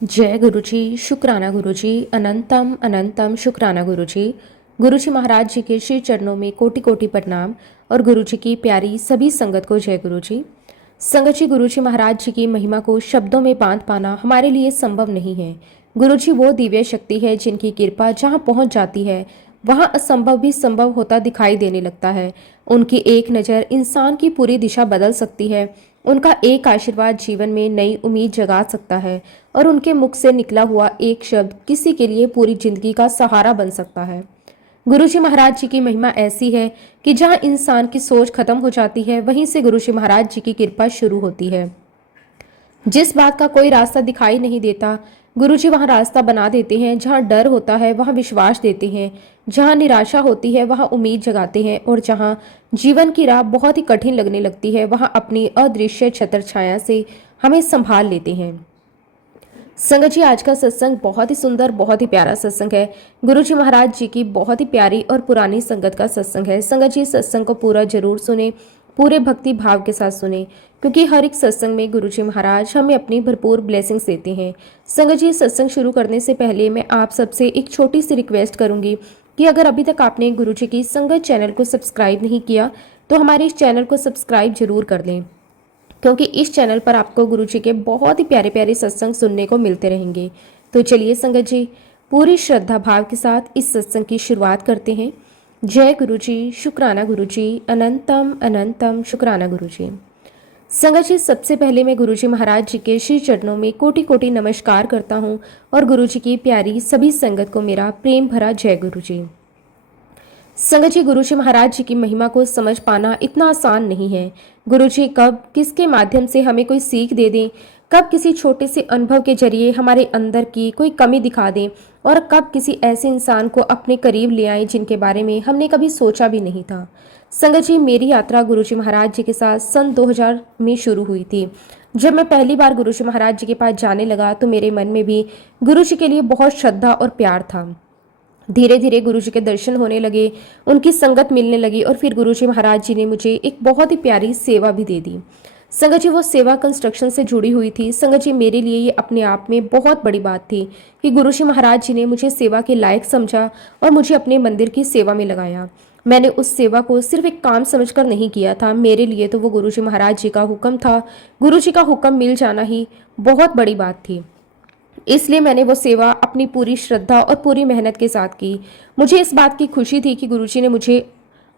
जय गुरु जी, शुक्राना गुरु जी, अनंतम अनंतम शुक्राना गुरु जी। गुरु जी महाराज जी के श्री चरणों में कोटि कोटि प्रणाम और गुरु जी की प्यारी सभी संगत को जय गुरु जी। संगत जी, गुरु जी महाराज जी की महिमा को शब्दों में बांध पाना हमारे लिए संभव नहीं है। गुरु जी वो दिव्य शक्ति है जिनकी कृपा जहाँ पहुँच जाती है वहाँ असंभव भी संभव होता दिखाई देने लगता है। उनकी एक नज़र इंसान की पूरी दिशा बदल सकती है। उनका एक आशीर्वाद जीवन में नई उम्मीद जगा सकता है और उनके मुख से निकला हुआ एक शब्द किसी के लिए पूरी जिंदगी का सहारा बन सकता है। गुरुजी महाराज जी की महिमा ऐसी है कि जहां इंसान की सोच खत्म हो जाती है वहीं से गुरुजी महाराज जी की कृपा शुरू होती है। जिस बात का कोई रास्ता दिखाई नहीं देता, गुरुजी वहां रास्ता बना देते हैं। जहां डर होता है वहां विश्वास देते हैं, जहां निराशा होती है वहां उम्मीद जगाते हैं और जहां जीवन की राह बहुत ही कठिन लगने लगती है वहां अपनी अदृश्य छत्र छाया से हमें संभाल लेते हैं। संगत जी, आज का सत्संग बहुत ही सुंदर, बहुत ही प्यारा सत्संग है। गुरुजी महाराज जी की बहुत ही प्यारी और पुरानी संगत का सत्संग है। संगत जी, सत्संग को पूरा जरूर सुने, पूरे भक्ति भाव के साथ सुने, क्योंकि हर एक सत्संग में गुरुजी महाराज हमें अपनी भरपूर ब्लेसिंग्स देते हैं। संगत जी, सत्संग शुरू करने से पहले मैं आप सबसे एक छोटी सी रिक्वेस्ट करूंगी कि अगर अभी तक आपने गुरुजी की संगत चैनल को सब्सक्राइब नहीं किया तो हमारे इस चैनल को सब्सक्राइब जरूर कर लें, क्योंकि इस चैनल पर आपको गुरु जी के बहुत ही प्यारे प्यारे सत्संग सुनने को मिलते रहेंगे। तो चलिए संगत जी, पूरी श्रद्धा भाव के साथ इस सत्संग की शुरुआत करते हैं। जय गुरु जी, शुक्राना गुरु जी, अनंतम अनंतम शुक्राना गुरु जी। संगत जी, सबसे पहले मैं गुरु जी महाराज जी के श्री चरणों में कोटि कोटि नमस्कार करता हूँ और गुरु जी की प्यारी सभी संगत को मेरा प्रेम भरा जय गुरु जी। संगत जी, गुरु जी महाराज जी की महिमा को समझ पाना इतना आसान नहीं है। गुरु जी कब किसके माध्यम से हमें कोई सीख दे दें, कब किसी छोटे से अनुभव के जरिए हमारे अंदर की कोई कमी दिखा दें और कब किसी ऐसे इंसान को अपने करीब ले आए जिनके बारे में हमने कभी सोचा भी नहीं था। संगत जी, मेरी यात्रा गुरु जी महाराज जी के साथ सन 2000 में शुरू हुई थी। जब मैं पहली बार गुरु जी महाराज जी के पास जाने लगा तो मेरे मन में भी गुरु जी के लिए बहुत श्रद्धा और प्यार था। धीरे धीरे गुरुजी के दर्शन होने लगे, उनकी संगत मिलने लगी और फिर गुरुजी महाराज जी ने मुझे एक बहुत ही प्यारी सेवा भी दे दी। संगत जी, वो सेवा कंस्ट्रक्शन से जुड़ी हुई थी। संगत जी, मेरे लिए ये अपने आप में बहुत बड़ी बात थी कि गुरुजी महाराज जी ने मुझे सेवा के लायक समझा और मुझे अपने मंदिर की सेवा में लगाया। मैंने उस सेवा को सिर्फ एक काम समझकर नहीं किया था, मेरे लिए तो वो गुरुजी महाराज जी का हुक्म था। गुरुजी का हुक्म मिल जाना ही बहुत बड़ी बात थी। इसलिए मैंने वो सेवा अपनी पूरी श्रद्धा और पूरी मेहनत के साथ की। मुझे इस बात की खुशी थी कि गुरुजी ने मुझे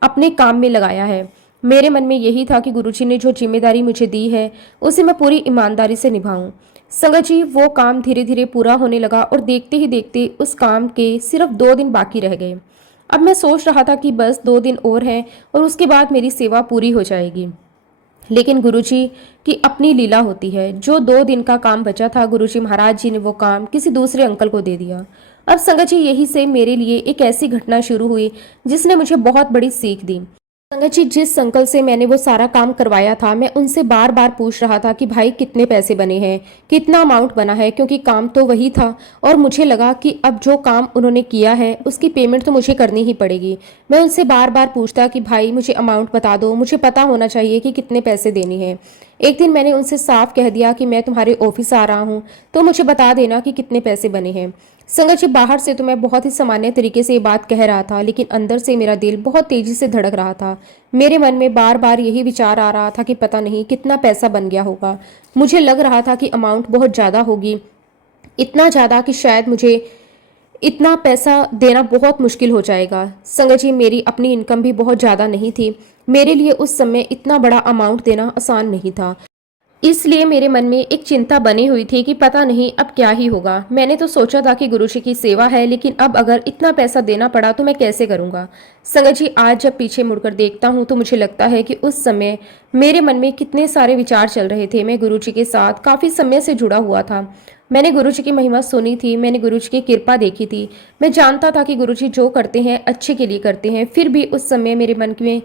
अपने काम में लगाया है। मेरे मन में यही था कि गुरुजी ने जो जिम्मेदारी मुझे दी है उसे मैं पूरी ईमानदारी से निभाऊं। संगत जी, वो काम धीरे धीरे पूरा होने लगा और देखते ही देखते उस काम के सिर्फ 2 दिन बाकी रह गए। अब मैं सोच रहा था कि बस 2 दिन और हैं और उसके बाद मेरी सेवा पूरी हो जाएगी। लेकिन गुरुजी की अपनी लीला होती है। जो 2 दिन का काम बचा था, गुरुजी महाराज जी ने वो काम किसी दूसरे अंकल को दे दिया। अब संगत जी, यही से मेरे लिए एक ऐसी घटना शुरू हुई जिसने मुझे बहुत बड़ी सीख दी। संगत जी, जिस अंकल से मैंने वो सारा काम करवाया था, मैं उनसे बार बार पूछ रहा था कि भाई कितने पैसे बने हैं, कितना अमाउंट बना है, क्योंकि काम तो वही था और मुझे लगा कि अब जो काम उन्होंने किया है उसकी पेमेंट तो मुझे करनी ही पड़ेगी। मैं उनसे बार बार पूछता कि भाई मुझे अमाउंट बता दो, मुझे पता होना चाहिए कि कितने पैसे देने हैं। एक दिन मैंने उनसे साफ कह दिया कि मैं तुम्हारे ऑफिस आ रहा हूँ तो मुझे बता देना कि कितने पैसे बने हैं। संगत जी, बाहर से तो मैं बहुत ही सामान्य तरीके से ये बात कह रहा था, लेकिन अंदर से मेरा दिल बहुत तेजी से धड़क रहा था। मेरे मन में बार बार यही विचार आ रहा था कि पता नहीं कितना पैसा बन गया होगा। मुझे लग रहा था कि अमाउंट बहुत ज़्यादा होगी, इतना ज़्यादा कि शायद मुझे इतना पैसा देना बहुत मुश्किल हो जाएगा। संगत जी, मेरी अपनी इनकम भी बहुत ज़्यादा नहीं थी। मेरे लिए उस समय इतना बड़ा अमाउंट देना आसान नहीं था। इसलिए मेरे मन में एक चिंता बनी हुई थी कि पता नहीं अब क्या ही होगा। मैंने तो सोचा था कि गुरुजी की सेवा है, लेकिन अब अगर इतना पैसा देना पड़ा तो मैं कैसे करूंगा। संगत जी, आज जब पीछे मुड़कर देखता हूँ तो मुझे लगता है कि उस समय मेरे मन में कितने सारे विचार चल रहे थे। मैं गुरुजी के साथ काफी समय से जुड़ा हुआ था। मैंने गुरुजी की महिमा सुनी थी, मैंने गुरुजी की कृपा देखी थी। मैं जानता था कि गुरुजी जो करते हैं अच्छे के लिए करते हैं। फिर भी उस समय मेरे मन में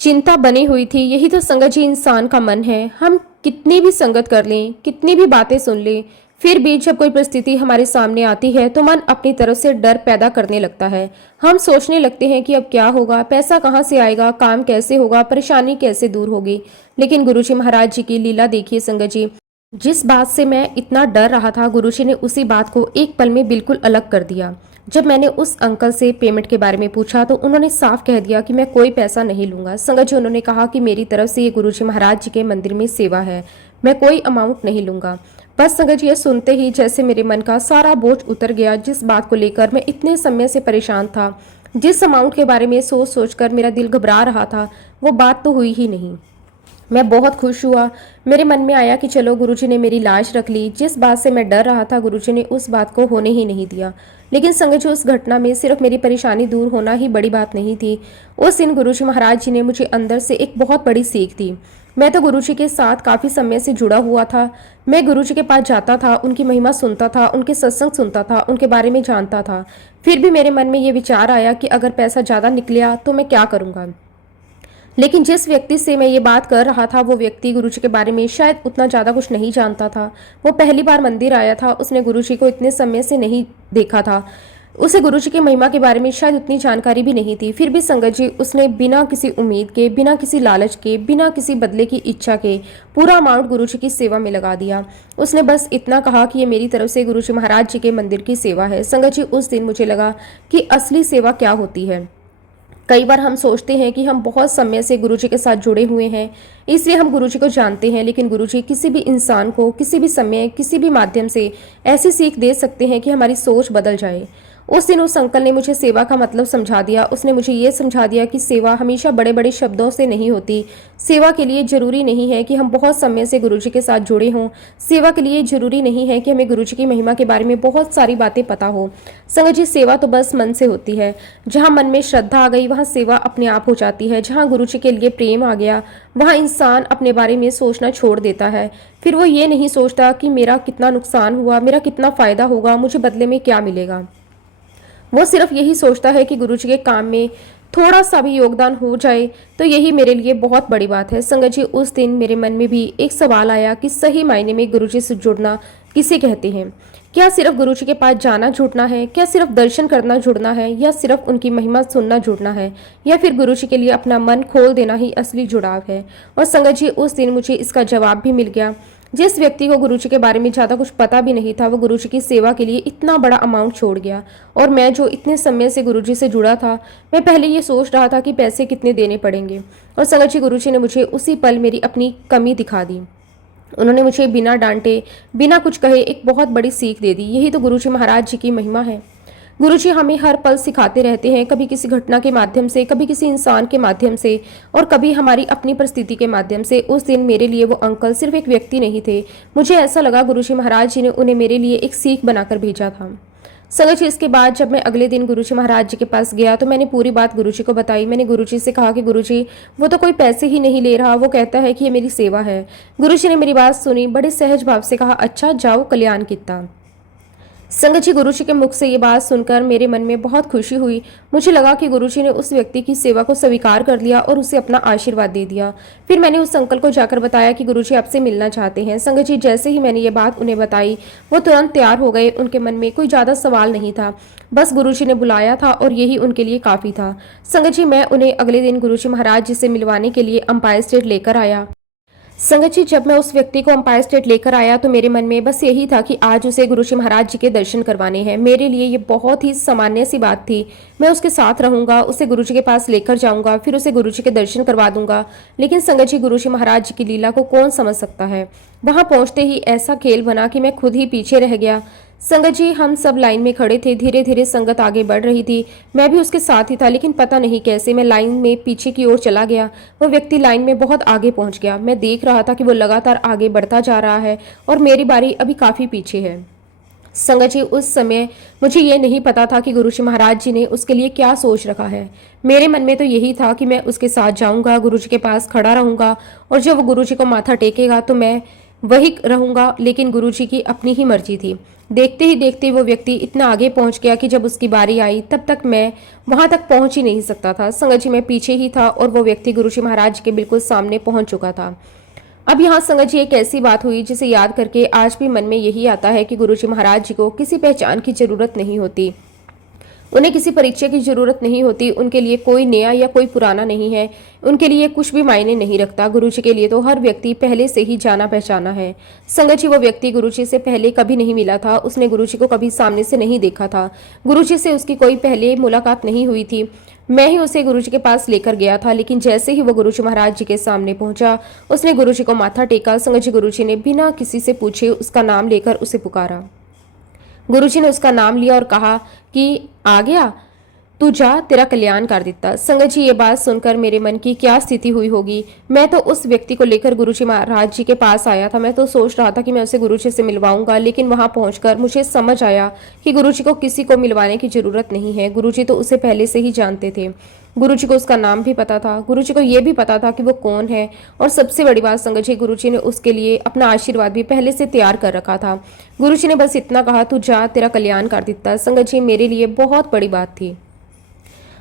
चिंता बनी हुई थी। यही तो संगत जी इंसान का मन है। हम कितनी भी संगत कर लें, कितनी भी बातें सुन लें, फिर भी जब कोई परिस्थिति हमारे सामने आती है तो मन अपनी तरफ से डर पैदा करने लगता है। हम सोचने लगते हैं कि अब क्या होगा, पैसा कहाँ से आएगा, काम कैसे होगा, परेशानी कैसे दूर होगी। लेकिन गुरुजी महाराज जी की लीला देखिए संगत जी, जिस बात से मैं इतना डर रहा था, गुरुजी ने उसी बात को एक पल में बिल्कुल अलग कर दिया। जब मैंने उस अंकल से पेमेंट के बारे में पूछा तो उन्होंने साफ कह दिया कि मैं कोई पैसा नहीं लूंगा। संगत जी, उन्होंने कहा कि मेरी तरफ से ये गुरुजी महाराज जी के मंदिर में सेवा है, मैं कोई अमाउंट नहीं लूंगा। बस संगत जी, ये सुनते ही जैसे मेरे मन का सारा बोझ उतर गया। जिस बात को लेकर मैं इतने समय से परेशान था, जिस अमाउंट के बारे में सोच सोचकर मेरा दिल घबरा रहा था, वो बात तो हुई ही नहीं। मैं बहुत खुश हुआ। मेरे मन में आया कि चलो, गुरुजी ने मेरी लाज रख ली। जिस बात से मैं डर रहा था, गुरुजी ने उस बात को होने ही नहीं दिया। लेकिन संगत जी, उस घटना में सिर्फ मेरी परेशानी दूर होना ही बड़ी बात नहीं थी। उस दिन गुरुजी महाराज जी ने मुझे अंदर से एक बहुत बड़ी सीख दी। मैं तो गुरुजी के साथ काफ़ी समय से जुड़ा हुआ था। मैं गुरुजी के पास जाता था, उनकी महिमा सुनता था, उनके सत्संग सुनता था, उनके बारे में जानता था। फिर भी मेरे मन में ये विचार आया कि अगर पैसा ज़्यादा निकला तो मैं क्या करूँगा। लेकिन जिस व्यक्ति से मैं ये बात कर रहा था, वो व्यक्ति गुरुजी के बारे में शायद उतना ज़्यादा कुछ नहीं जानता था। वो पहली बार मंदिर आया था, उसने गुरुजी को इतने समय से नहीं देखा था। उसे गुरुजी की महिमा के बारे में शायद उतनी जानकारी भी नहीं थी। फिर भी संगत जी, उसने बिना किसी उम्मीद के, बिना किसी लालच के, बिना किसी बदले की इच्छा के पूरा अमाउंट गुरुजी की सेवा में लगा दिया। उसने बस इतना कहा कि ये मेरी तरफ से गुरुजी महाराज जी के मंदिर की सेवा है। संगत जी, उस दिन मुझे लगा कि असली सेवा क्या होती है। कई बार हम सोचते हैं कि हम बहुत समय से गुरुजी के साथ जुड़े हुए हैं, इसलिए हम गुरुजी को जानते हैं। लेकिन गुरुजी किसी भी इंसान को किसी भी समय किसी भी माध्यम से ऐसी सीख दे सकते हैं कि हमारी सोच बदल जाए। उस दिन उस अंकल ने मुझे सेवा का मतलब समझा दिया। उसने मुझे ये समझा दिया कि सेवा हमेशा बड़े बड़े शब्दों से नहीं होती। सेवा के लिए जरूरी नहीं है कि हम बहुत समय से गुरुजी के साथ जुड़े हों। सेवा के लिए जरूरी नहीं है कि हमें गुरुजी की महिमा के बारे में बहुत सारी बातें पता हो। संगत जी, सेवा तो बस मन से होती है। जहाँ मन में श्रद्धा आ गई, वहाँ सेवा अपने आप हो जाती है। जहाँ गुरुजी के लिए प्रेम आ गया, वहाँ इंसान अपने बारे में सोचना छोड़ देता है। फिर वो ये नहीं सोचता कि मेरा कितना नुकसान हुआ, मेरा कितना फायदा होगा, मुझे बदले में क्या मिलेगा। वो सिर्फ यही सोचता है कि गुरुजी के काम में थोड़ा सा भी योगदान हो जाए तो यही मेरे लिए बहुत बड़ी बात है। संगत जी, उस दिन मेरे मन में भी एक सवाल आया कि सही मायने में गुरुजी से जुड़ना किसे कहते हैं। क्या सिर्फ गुरुजी के पास जाना जुड़ना है? क्या सिर्फ दर्शन करना जुड़ना है? या सिर्फ उनकी महिमा सुनना जुड़ना है? या फिर गुरुजी के लिए अपना मन खोल देना ही असली जुड़ाव है? और संगत जी, उस दिन मुझे इसका जवाब भी मिल गया। जिस व्यक्ति को गुरुजी के बारे में ज़्यादा कुछ पता भी नहीं था, वो गुरुजी की सेवा के लिए इतना बड़ा अमाउंट छोड़ गया। और मैं जो इतने समय से गुरुजी से जुड़ा था, मैं पहले ये सोच रहा था कि पैसे कितने देने पड़ेंगे। और संगत जी, गुरुजी ने मुझे उसी पल मेरी अपनी कमी दिखा दी। उन्होंने मुझे बिना डांटे, बिना कुछ कहे एक बहुत बड़ी सीख दे दी। यही तो गुरुजी महाराज जी की महिमा है। गुरुजी हमें हर पल सिखाते रहते हैं, कभी किसी घटना के माध्यम से, कभी किसी इंसान के माध्यम से, और कभी हमारी अपनी परिस्थिति के माध्यम से। उस दिन मेरे लिए वो अंकल सिर्फ एक व्यक्ति नहीं थे। मुझे ऐसा लगा गुरुजी महाराज जी ने उन्हें मेरे लिए एक सीख बनाकर भेजा था। संगत जी, इसके बाद जब मैं अगले दिन गुरुजी महाराज जी के पास गया तो मैंने पूरी बात गुरुजी को बताई। मैंने गुरुजी से कहा कि गुरुजी, वो तो कोई पैसे ही नहीं ले रहा, वो कहता है कि ये मेरी सेवा है। गुरुजी ने मेरी बात सुनी, बड़े सहज भाव से कहा, अच्छा जाओ, कल्याण कितना। संगत जी, गुरुजी के मुख से ये बात सुनकर मेरे मन में बहुत खुशी हुई। मुझे लगा कि गुरुजी ने उस व्यक्ति की सेवा को स्वीकार कर लिया और उसे अपना आशीर्वाद दे दिया। फिर मैंने उस अंकल को जाकर बताया कि गुरुजी आपसे मिलना चाहते हैं। संगत जी, जैसे ही मैंने ये बात उन्हें बताई, वो तुरंत तैयार हो गए। उनके मन में कोई ज़्यादा सवाल नहीं था, बस गुरुजी ने बुलाया था और यही उनके लिए काफ़ी था। संगत जी, मैं उन्हें अगले दिन गुरुजी महाराज जी से मिलवाने के लिए अंपायर स्टेट लेकर आया। संगत जी, जब मैं उस व्यक्ति को अंपायर स्टेट लेकर आया तो मेरे मन में बस यही था कि आज उसे गुरुजी महाराज जी के दर्शन करवाने हैं। मेरे लिए ये बहुत ही सामान्य सी बात थी। मैं उसके साथ रहूंगा, उसे गुरुजी के पास लेकर जाऊंगा, फिर उसे गुरुजी के दर्शन करवा दूंगा। लेकिन संगत जी, गुरुजी महाराज जी की लीला को कौन समझ सकता है। वहां पहुंचते ही ऐसा खेल बना कि मैं खुद ही पीछे रह गया। संगत जी, हम सब लाइन में खड़े थे। धीरे धीरे संगत आगे बढ़ रही थी, मैं भी उसके साथ ही था। लेकिन पता नहीं कैसे मैं लाइन में पीछे की ओर चला गया। वो व्यक्ति लाइन में बहुत आगे पहुंच गया। मैं देख रहा था कि वो लगातार आगे बढ़ता जा रहा है और मेरी बारी अभी काफ़ी पीछे है। संगत जी, उस समय मुझे ये नहीं पता था कि गुरुजी महाराज जी ने उसके लिए क्या सोच रखा है। मेरे मन में तो यही था कि मैं उसके साथ जाऊंगा, गुरुजी के पास खड़ा रहूंगा, और जब वो गुरुजी को माथा टेकेगा तो मैं वही रहूंगा। लेकिन गुरुजी की अपनी ही मर्जी थी। देखते ही देखते वो व्यक्ति इतना आगे पहुंच गया कि जब उसकी बारी आई तब तक मैं वहां तक पहुंच ही नहीं सकता था। संगत जी, मैं पीछे ही था और वो व्यक्ति गुरुजी महाराज के बिल्कुल सामने पहुंच चुका था। अब यहाँ संगत जी, एक ऐसी बात हुई जिसे याद करके आज भी मन में यही आता है कि गुरुजी महाराज जी को किसी पहचान की जरूरत नहीं होती। उन्हें किसी परिचय की जरूरत नहीं होती, उनके लिए कोई नया या कोई पुराना नहीं है, उनके लिए कुछ भी मायने नहीं रखता। गुरुजी के लिए तो हर व्यक्ति पहले से ही जाना पहचाना है। संगत जी, वो व्यक्ति गुरुजी से पहले कभी नहीं मिला था, उसने गुरुजी को कभी सामने से नहीं देखा था, गुरुजी से उसकी कोई पहले मुलाकात नहीं हुई थी। मैं ही उसे गुरुजी के पास लेकर गया था, लेकिन जैसे ही वो गुरुजी महाराज जी के सामने पहुंचा, उसने गुरुजी को माथा टेका। संगत जी, गुरुजी ने बिना किसी से पूछे उसका नाम लेकर उसे पुकारा। गुरुजी ने उसका नाम लिया और कहा कि आ गया, तू जा, तेरा कल्याण कर दिता। संगत जी, ये बात सुनकर मेरे मन की क्या स्थिति हुई होगी। मैं तो उस व्यक्ति को लेकर गुरुजी महाराज जी के पास आया था। मैं तो सोच रहा था कि मैं उसे गुरुजी से मिलवाऊंगा, लेकिन वहां पहुंचकर मुझे समझ आया कि गुरुजी को किसी को मिलवाने की जरूरत नहीं है। गुरुजी तो उसे पहले से ही जानते थे। गुरुजी को उसका नाम भी पता था, गुरुजी को यह भी पता था कि वो कौन है, और सबसे बड़ी बात संगत जी, गुरुजी ने उसके लिए अपना आशीर्वाद भी पहले से तैयार कर रखा था। गुरुजी ने बस इतना कहा, तू जा, तेरा कल्याण कर दिता। संगत जी, मेरे लिए बहुत बड़ी बात थी।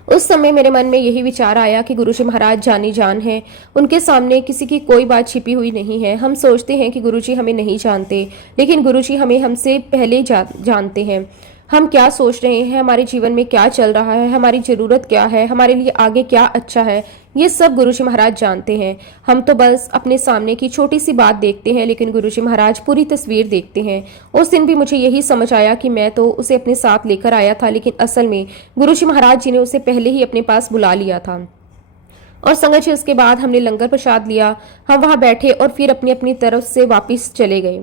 उस समय मेरे मन में यही विचार आया कि गुरुजी महाराज जानी जान है, उनके सामने किसी की कोई बात छिपी हुई नहीं है। हम सोचते हैं कि गुरुजी हमें नहीं जानते, लेकिन गुरुजी हमें हमसे पहले जानते हैं। हम क्या सोच रहे हैं, हमारे जीवन में क्या चल रहा है, हमारी जरूरत क्या है, हमारे लिए आगे क्या अच्छा है, ये सब गुरुजी महाराज जानते हैं। हम तो बस अपने सामने की छोटी सी बात देखते हैं, लेकिन गुरुजी महाराज पूरी तस्वीर देखते हैं। उस दिन भी मुझे यही समझ आया कि मैं तो उसे अपने साथ लेकर आया था, लेकिन असल में गुरुजी महाराज जी ने उसे पहले ही अपने पास बुला लिया था। और संगत जी, उसके बाद हमने लंगर प्रसाद लिया, हम वहां बैठे और फिर अपनी अपनी तरफ से वापिस चले गए।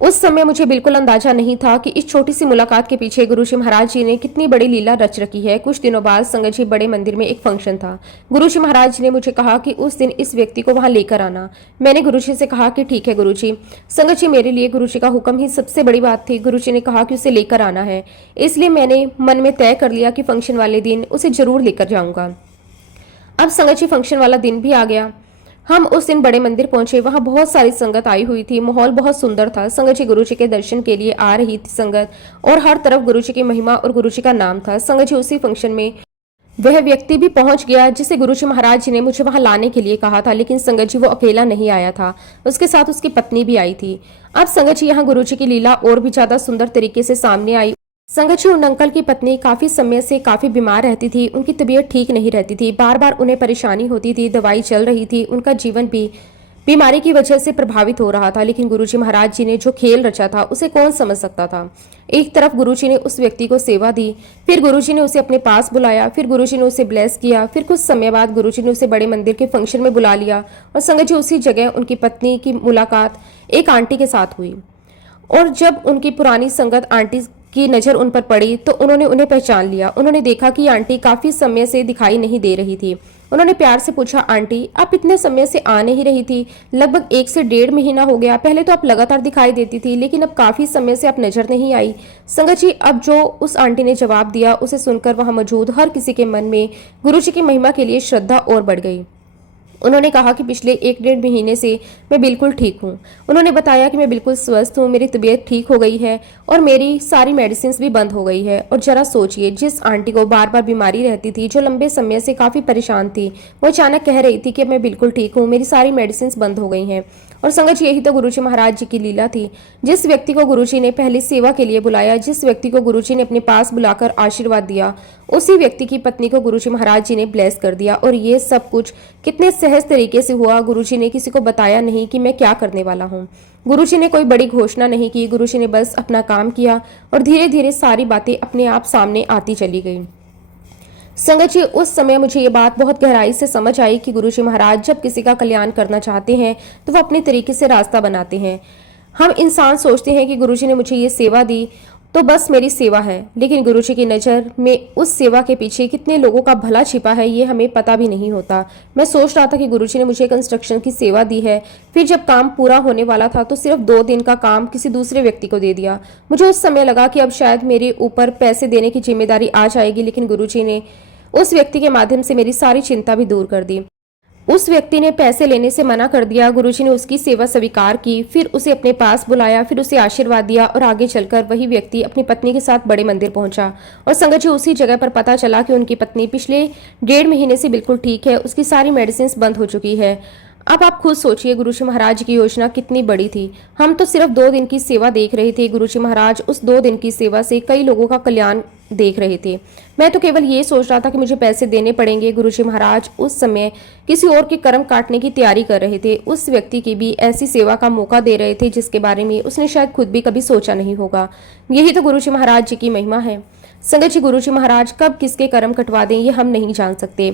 उस समय मुझे बिल्कुल अंदाजा नहीं था कि इस छोटी सी मुलाकात के पीछे गुरुजी महाराज जी ने कितनी बड़ी लीला रच रखी है। कुछ दिनों बाद संगत जी, बड़े मंदिर में एक फंक्शन था। गुरुजी महाराज जी ने मुझे कहा कि उस दिन इस व्यक्ति को वहां लेकर आना। मैंने गुरुजी से कहा कि ठीक है गुरुजी। संगत जी, मेरे लिए गुरुजी का हुक्म ही सबसे बड़ी बात थी। गुरुजी ने कहा कि उसे लेकर आना है, इसलिए मैंने मन में तय कर लिया कि फंक्शन वाले दिन उसे जरूर लेकर जाऊंगा। अब संगत जी, फंक्शन वाला दिन भी आ गया। हम उस दिन बड़े मंदिर पहुंचे, वहां बहुत सारी संगत आई हुई थी, माहौल बहुत सुंदर था। संगत जी, गुरुजी के दर्शन के लिए आ रही थी संगत, और हर तरफ गुरुजी की महिमा और गुरुजी का नाम था। संगत जी, उसी फंक्शन में वह व्यक्ति भी पहुंच गया जिसे गुरुजी महाराज जी ने मुझे वहां लाने के लिए कहा था, लेकिन संगत जी, वो अकेला नहीं आया था, उसके साथ उसकी पत्नी भी आई थी। अब संगत जी, यहाँ गुरुजी की लीला और भी ज्यादा सुंदर तरीके से सामने आई। संगत जी, उन अंकल की पत्नी काफी समय से काफी बीमार रहती थी, उनकी तबीयत ठीक नहीं रहती थी, बार बार उन्हें परेशानी होती थी, दवाई चल रही थी, उनका जीवन भी बीमारी की वजह से प्रभावित हो रहा था। लेकिन गुरुजी महाराज जी ने जो खेल रचा था उसे कौन समझ सकता था। एक तरफ गुरुजी ने उस व्यक्ति को सेवा दी, फिर गुरुजी ने उसे अपने पास बुलाया, फिर गुरुजी ने उसे ब्लेस किया, फिर कुछ समय बाद गुरुजी ने उसे बड़े मंदिर के फंक्शन में बुला लिया। और संगत जी, उसी जगह उनकी पत्नी की मुलाकात एक आंटी के साथ हुई, और जब उनकी पुरानी संगत आंटी की नजर उन पर पड़ी तो उन्होंने उन्हें पहचान लिया। उन्होंने देखा कि आंटी काफी समय से दिखाई नहीं दे रही थी। उन्होंने प्यार से पूछा, आंटी आप इतने समय से आ नहीं रही थी, लगभग 1 से 1.5 महीना हो गया। पहले तो आप लगातार दिखाई देती थी, लेकिन अब काफी समय से आप नजर नहीं आई। संगत जी, अब जो उस आंटी ने जवाब दिया उसे सुनकर वहां मौजूद हर किसी के मन में गुरुजी की महिमा के लिए श्रद्धा और बढ़ गई। उन्होंने कहा कि पिछले 1-1.5 महीने से मैं बिल्कुल ठीक हूँ। उन्होंने बताया कि मैं बिल्कुल स्वस्थ हूँ, मेरी तबीयत ठीक हो गई है और मेरी सारी मेडिसिन भी बंद हो गई है। और जरा सोचिए, जिस आंटी को बार बार बीमारी रहती थी, जो लंबे समय से काफी परेशान थी, वो अचानक कह रही थी कि मैं बिल्कुल ठीक हूँ, मेरी सारी मेडिसिन बंद हो गई हैं। और संगत जी, यही तो गुरुजी महाराज जी की लीला थी। जिस व्यक्ति को गुरुजी ने पहले सेवा के लिए बुलाया, जिस व्यक्ति को गुरुजी ने अपने पास बुलाकर आशीर्वाद दिया, उसी व्यक्ति की पत्नी को गुरुजी महाराज जी ने ब्लेस कर दिया। और ये सब कुछ कितने सहज तरीके से हुआ। गुरुजी ने किसी को बताया नहीं कि मैं क्या करने वाला हूँ। गुरुजी ने कोई बड़ी घोषणा नहीं की, गुरुजी ने बस अपना काम किया और धीरे धीरे सारी बातें अपने आप सामने आती चली गई। संगत जी, उस समय मुझे ये बात बहुत गहराई से समझ आई कि गुरुजी महाराज जब किसी का कल्याण करना चाहते हैं तो वो अपने तरीके से रास्ता बनाते हैं। हम इंसान सोचते हैं कि गुरुजी ने मुझे ये सेवा दी तो बस मेरी सेवा है, लेकिन गुरुजी की नज़र में उस सेवा के पीछे कितने लोगों का भला छिपा है ये हमें पता भी नहीं होता। मैं सोच रहा था कि गुरुजी ने मुझे कंस्ट्रक्शन की सेवा दी है, फिर जब काम पूरा होने वाला था तो सिर्फ 2 दिन का काम किसी दूसरे व्यक्ति को दे दिया। मुझे उस समय लगा कि अब शायद मेरे ऊपर पैसे देने की जिम्मेदारी आ जाएगी, लेकिन गुरुजी ने उस व्यक्ति के माध्यम से मेरी सारी चिंता भी दूर कर दी। उस व्यक्ति ने पैसे लेने से मना कर दिया, गुरुजी ने उसकी सेवा स्वीकार की, फिर उसे अपने पास बुलाया, फिर उसे आशीर्वाद दिया और आगे चलकर वही व्यक्ति अपनी पत्नी के साथ बड़े मंदिर पहुंचा। और संगत जी, उसी जगह पर पता चला कि उनकी पत्नी पिछले 1.5 महीने से बिल्कुल ठीक है, उसकी सारी मेडिसिन बंद हो चुकी है। अब आप खुद सोचिए गुरुजी महाराज की योजना कितनी बड़ी थी। हम तो सिर्फ 2 दिन की सेवा देख रहे थे, गुरुजी महाराज उस 2 दिन की सेवा से कई लोगों का कल्याण देख रहे थे। मैं तो केवल ये सोच रहा था कि मुझे पैसे देने पड़ेंगे। गुरुजी महाराज उस समय किसी और के कर्म काटने की तैयारी कर रहे थे, उस व्यक्ति की भी ऐसी सेवा का मौका दे रहे थे जिसके बारे में उसने शायद खुद भी कभी सोचा नहीं होगा। यही तो गुरुजी महाराज जी की महिमा है। संगत जी, गुरुजी महाराज कब किसके कर्म कटवा दें ये हम नहीं जान सकते।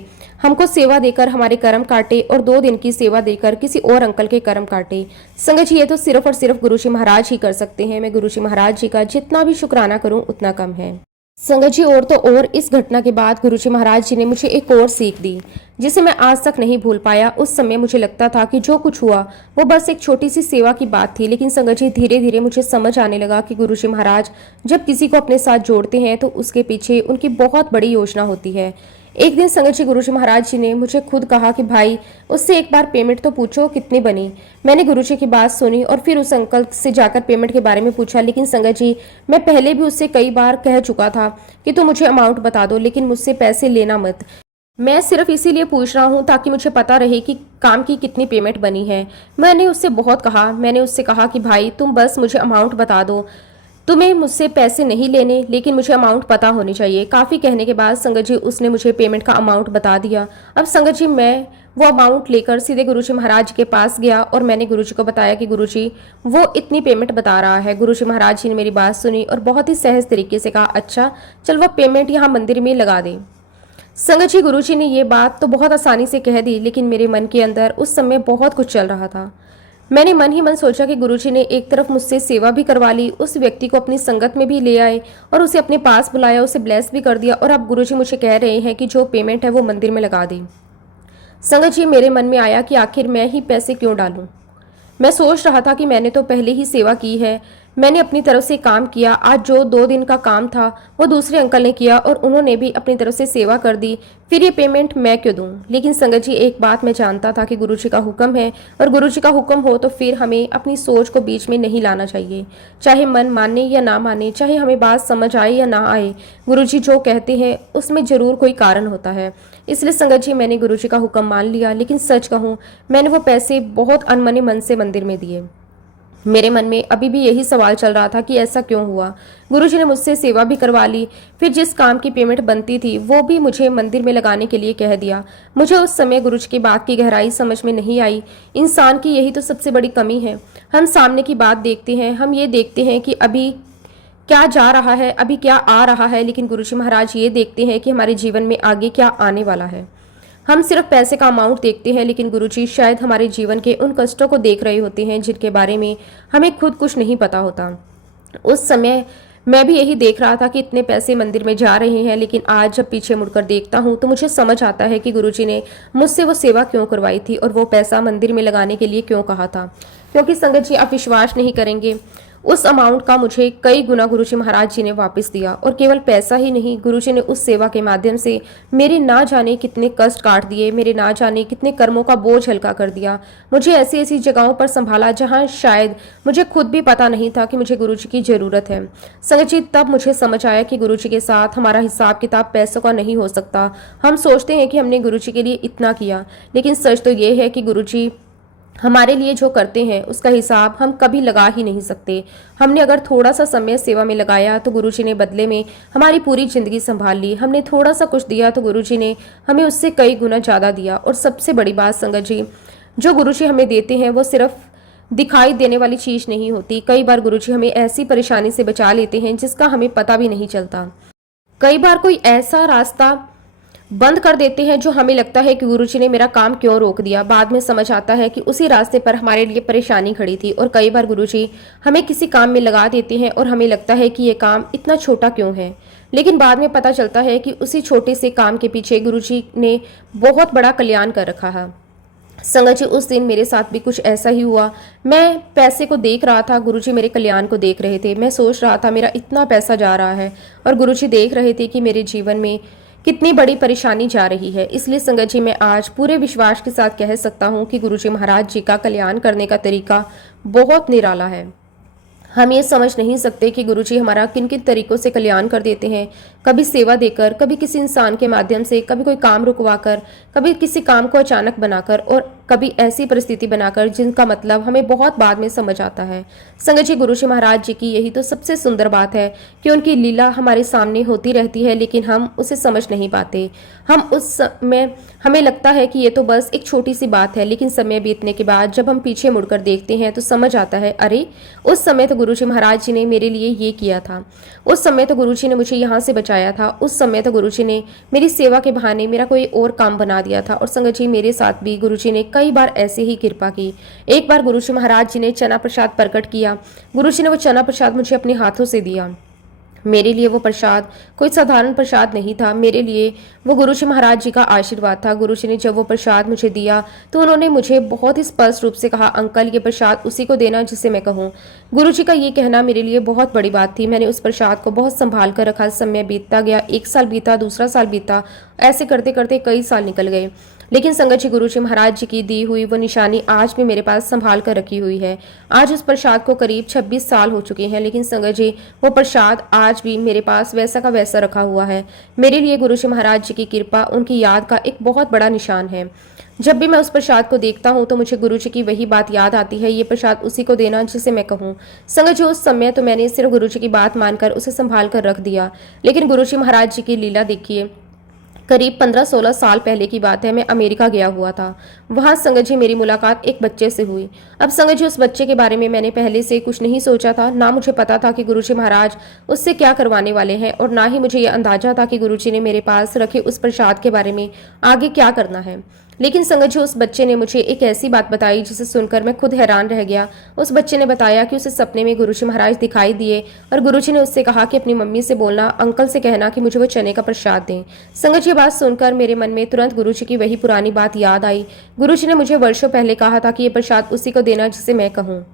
हमको सेवा देकर हमारे कर्म काटे और 2 दिन की सेवा देकर किसी और अंकल के कर्म काटे। संगत जी, ये तो सिर्फ और सिर्फ गुरुजी महाराज ही कर सकते हैं। मैं गुरुजी महाराज जी का जितना भी शुक्राना करूं उतना कम है। संगत जी, और तो और इस घटना के बाद गुरुजी महाराज जी ने मुझे एक और सीख दी जिसे मैं आज तक नहीं भूल पाया। उस समय मुझे लगता था कि जो कुछ हुआ वो बस एक छोटी सी सेवा की बात थी, लेकिन संगत जी धीरे धीरे मुझे समझ आने लगा कि गुरुजी महाराज जब किसी को अपने साथ जोड़ते हैं तो उसके पीछे उनकी बहुत बड़ी योजना होती है। एक दिन संगत जी गुरुजी महाराज जी ने मुझे खुद कहा कि भाई, उससे एक बार पेमेंट तो पूछो कितनी बनी। मैंने गुरुजी की बात सुनी और फिर उस अंकल से जाकर पेमेंट के बारे में पूछा, लेकिन संगत जी मैं पहले भी उससे कई बार कह चुका था कि तुम मुझे अमाउंट बता दो, लेकिन मुझसे पैसे लेना मत। मैं सिर्फ इसीलिए पूछ रहा हूँ ताकि मुझे पता रहे कि काम की कितनी पेमेंट बनी है। मैंने उससे बहुत कहा, मैंने उससे कहा कि भाई तुम बस मुझे अमाउंट बता दो, तुम्हें मुझसे पैसे नहीं लेने, लेकिन मुझे अमाउंट पता होनी चाहिए। काफ़ी कहने के बाद संगत जी उसने मुझे पेमेंट का अमाउंट बता दिया। अब संगत जी मैं वो अमाउंट लेकर सीधे गुरुजी महाराज के पास गया और मैंने गुरुजी को बताया कि गुरुजी वो इतनी पेमेंट बता रहा है। गुरुजी महाराज जी ने मेरी बात सुनी और बहुत ही सहज तरीके से कहा, अच्छा चल वो पेमेंट यहाँ मंदिर में लगा दे। संगत जी, गुरुजी ने ये बात तो बहुत आसानी से कह दी, लेकिन मेरे मन के अंदर उस समय बहुत कुछ चल रहा था। मैंने मन ही मन सोचा कि गुरुजी ने एक तरफ मुझसे सेवा भी करवा ली, उस व्यक्ति को अपनी संगत में भी ले आए और उसे अपने पास बुलाया, उसे ब्लेस भी कर दिया, और अब गुरुजी मुझे कह रहे हैं कि जो पेमेंट है वो मंदिर में लगा दी। संगत जी, मेरे मन में आया कि आखिर मैं ही पैसे क्यों डालूं। मैं सोच रहा था कि मैंने तो पहले ही सेवा की है, मैंने अपनी तरफ से काम किया। आज जो 2 दिन का काम था वो दूसरे अंकल ने किया और उन्होंने भी अपनी तरफ से सेवा कर दी, फिर ये पेमेंट मैं क्यों दूं। लेकिन संगत जी एक बात मैं जानता था कि गुरुजी का हुक्म है, और गुरुजी का हुक्म हो तो फिर हमें अपनी सोच को बीच में नहीं लाना चाहिए। चाहे मन माने या ना माने, चाहे हमें बात समझ आए या ना आए, गुरुजी जो कहते हैं उसमें जरूर कोई कारण होता है। इसलिए संगत जी मैंने गुरुजी का हुक्म मान लिया, लेकिन सच कहूँ मैंने वो पैसे बहुत अनमने मन से मंदिर में दिए। मेरे मन में अभी भी यही सवाल चल रहा था कि ऐसा क्यों हुआ। गुरुजी ने मुझसे सेवा भी करवा ली, फिर जिस काम की पेमेंट बनती थी वो भी मुझे मंदिर में लगाने के लिए कह दिया। मुझे उस समय गुरुजी की बात की गहराई समझ में नहीं आई। इंसान की यही तो सबसे बड़ी कमी है, हम सामने की बात देखते हैं, हम ये देखते हैं कि अभी क्या जा रहा है, अभी क्या आ रहा है, लेकिन गुरुजी महाराज ये देखते हैं कि हमारे जीवन में आगे क्या आने वाला है। हम सिर्फ पैसे का अमाउंट देखते हैं, लेकिन गुरुजी शायद हमारे जीवन के उन कष्टों को देख रहे होते हैं जिनके बारे में हमें खुद कुछ नहीं पता होता। उस समय मैं भी यही देख रहा था कि इतने पैसे मंदिर में जा रहे हैं, लेकिन आज जब पीछे मुड़कर देखता हूँ तो मुझे समझ आता है कि गुरुजी ने मुझसे वो सेवा क्यों करवाई थी और वो पैसा मंदिर में लगाने के लिए क्यों कहा था। क्योंकि संगत जी आप विश्वास नहीं करेंगे, उस अमाउंट का मुझे कई गुना गुरुजी महाराज जी ने वापस दिया, और केवल पैसा ही नहीं, गुरुजी ने उस सेवा के माध्यम से मेरे ना जाने कितने कष्ट काट दिए, मेरे ना जाने कितने कर्मों का बोझ हल्का कर दिया। मुझे ऐसी ऐसी जगहों पर संभाला जहां शायद मुझे खुद भी पता नहीं था कि मुझे गुरुजी की जरूरत है। संगत जी तब मुझे समझ आया कि गुरुजी के साथ हमारा हिसाब किताब पैसों का नहीं हो सकता। हम सोचते हैं कि हमने गुरुजी के लिए इतना किया, लेकिन सच तो ये है कि गुरुजी हमारे लिए जो करते हैं उसका हिसाब हम कभी लगा ही नहीं सकते। हमने अगर थोड़ा सा समय सेवा में लगाया तो गुरुजी ने बदले में हमारी पूरी जिंदगी संभाल ली। हमने थोड़ा सा कुछ दिया तो गुरुजी ने हमें उससे कई गुना ज़्यादा दिया। और सबसे बड़ी बात संगत जी, जो गुरुजी हमें देते हैं वो सिर्फ दिखाई देने वाली चीज़ नहीं होती। कई बार गुरुजी हमें ऐसी परेशानी से बचा लेते हैं जिसका हमें पता भी नहीं चलता। कई बार कोई ऐसा रास्ता बंद कर देते हैं जो हमें लगता है कि गुरुजी ने मेरा काम क्यों रोक दिया। बाद में समझ आता है कि उसी रास्ते पर हमारे लिए परेशानी खड़ी थी। और कई बार गुरुजी हमें किसी काम में लगा देते हैं और हमें लगता है कि ये काम इतना छोटा क्यों है, लेकिन बाद में पता चलता है कि उसी छोटे से काम के पीछे गुरुजी ने बहुत बड़ा कल्याण कर रखा है। संगत जी उस दिन मेरे साथ भी कुछ ऐसा ही हुआ। मैं पैसे को देख रहा था, गुरुजी मेरे कल्याण को देख रहे थे। मैं सोच रहा था मेरा इतना पैसा जा रहा है, और गुरुजी देख रहे थे कि मेरे जीवन में कितनी बड़ी परेशानी जा रही है। इसलिए संगत जी मैं आज पूरे विश्वास के साथ कह सकता हूँ कि गुरुजी महाराज जी का कल्याण करने का तरीका बहुत निराला है। हम ये समझ नहीं सकते कि गुरुजी हमारा किन किन तरीकों से कल्याण कर देते हैं। कभी सेवा देकर, कभी किसी इंसान के माध्यम से, कभी कोई काम रुकवाकर, कभी किसी काम को अचानक बनाकर और कभी ऐसी परिस्थिति बनाकर जिनका मतलब हमें बहुत बाद में समझ आता है। संगत जी, गुरुजी महाराज जी की यही तो सबसे सुंदर बात है कि उनकी लीला हमारे सामने होती रहती है, लेकिन हम उसे समझ नहीं पाते। हम उस समय हमें लगता है कि ये तो बस एक छोटी सी बात है, लेकिन समय बीतने के बाद जब हम पीछे मुड़कर देखते हैं तो समझ आता है, अरे उस समय तो गुरुजी महाराज जी ने मेरे लिए ये किया था, उस समय तो गुरुजी ने मुझे यहाँ से बचाया था, उस समय तो गुरुजी ने मेरी सेवा के बहाने मेरा कोई और काम बना दिया था। और संगत जी, मेरे साथ भी गुरुजी ने कई बार ऐसे ही कृपा की। एक बार गुरुजी महाराज जी ने चना प्रसाद प्रकट किया। गुरुजी ने वो चना प्रसाद मुझे अपने हाथों से दिया। मेरे लिए वो प्रसाद कोई साधारण प्रसाद नहीं था, मेरे लिए वो गुरुजी महाराज जी का आशीर्वाद था। गुरुजी ने जब वो प्रसाद मुझे दिया तो उन्होंने मुझे बहुत ही स्पष्ट रूप से कहा, अंकल ये प्रसाद उसी को देना जिसे मैं कहूँ। गुरुजी का ये कहना मेरे लिए बहुत बड़ी बात थी। मैंने उस प्रसाद को बहुत संभाल कर रखा। समय बीतता गया, 1 साल बीता, दूसरा साल बीता, ऐसे करते करते कई साल निकल गए। लेकिन संगत जी, गुरुजी महाराज जी की दी हुई वो निशानी आज भी मेरे पास संभाल कर रखी हुई है। आज उस प्रसाद को करीब 26 साल हो चुके हैं, लेकिन संगत जी वो प्रसाद आज भी मेरे पास वैसा का वैसा रखा हुआ है। मेरे लिए गुरुजी महाराज जी की कृपा, उनकी याद का एक बहुत बड़ा निशान है। जब भी मैं उस प्रसाद को देखता हूँ तो मुझे गुरुजी की वही बात याद आती है, ये प्रसाद उसी को देना जिसे मैं कहूँ। संगत जी, उस समय तो मैंने सिर्फ गुरुजी की बात मानकर उसे संभाल कर रख दिया, लेकिन गुरुजी महाराज जी की लीला देखिए। करीब 15-16 साल पहले की बात है, मैं अमेरिका गया हुआ था। वहां संगत जी मेरी मुलाकात एक बच्चे से हुई। अब संगत जी, उस बच्चे के बारे में मैंने पहले से कुछ नहीं सोचा था, ना मुझे पता था कि गुरुजी महाराज उससे क्या करवाने वाले हैं, और ना ही मुझे यह अंदाजा था कि गुरुजी ने मेरे पास रखे उस प्रसाद के बारे में आगे क्या करना है। लेकिन संगत जी, उस बच्चे ने मुझे एक ऐसी बात बताई जिसे सुनकर मैं खुद हैरान रह गया। उस बच्चे ने बताया कि उसे सपने में गुरुजी महाराज दिखाई दिए और गुरुजी ने उससे कहा कि अपनी मम्मी से बोलना, अंकल से कहना कि मुझे वो चने का प्रसाद दें। संगत जी, बात सुनकर मेरे मन में तुरंत गुरुजी की वही पुरानी बात याद आई। गुरुजी ने मुझे वर्षों पहले कहा था कि ये प्रसाद उसी को देना जिसे मैं कहूँ,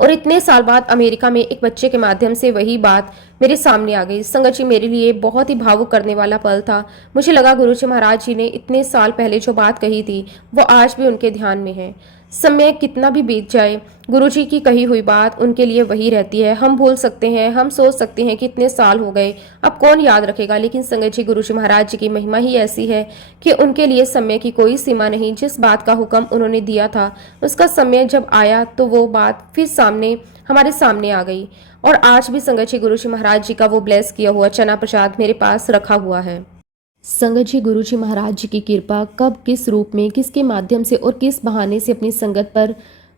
और इतने साल बाद अमेरिका में एक बच्चे के माध्यम से वही बात मेरे सामने आ गई। संगत जी, मेरे लिए बहुत ही भावुक करने वाला पल था। मुझे लगा गुरुजी महाराज जी ने इतने साल पहले जो बात कही थी वो आज भी उनके ध्यान में है। समय कितना भी बीत जाए, गुरुजी की कही हुई बात उनके लिए वही रहती है। हम भूल सकते हैं, हम सोच सकते हैं कि इतने साल हो गए, अब कौन याद रखेगा, लेकिन संगत जी, गुरुजी महाराज जी की महिमा ही ऐसी है कि उनके लिए समय की कोई सीमा नहीं। जिस बात का हुक्म उन्होंने दिया था, उसका समय जब आया तो वो बात फिर हमारे सामने आ गई। और आज भी संगत जी, गुरुजी महाराज जी का वो ब्लेस किया हुआ चना प्रसाद मेरे पास रखा हुआ है। संगत जी, गुरुजी महाराज जी की कृपा कब, किस रूप में, किसके माध्यम से और किस बहाने से अपनी संगत पर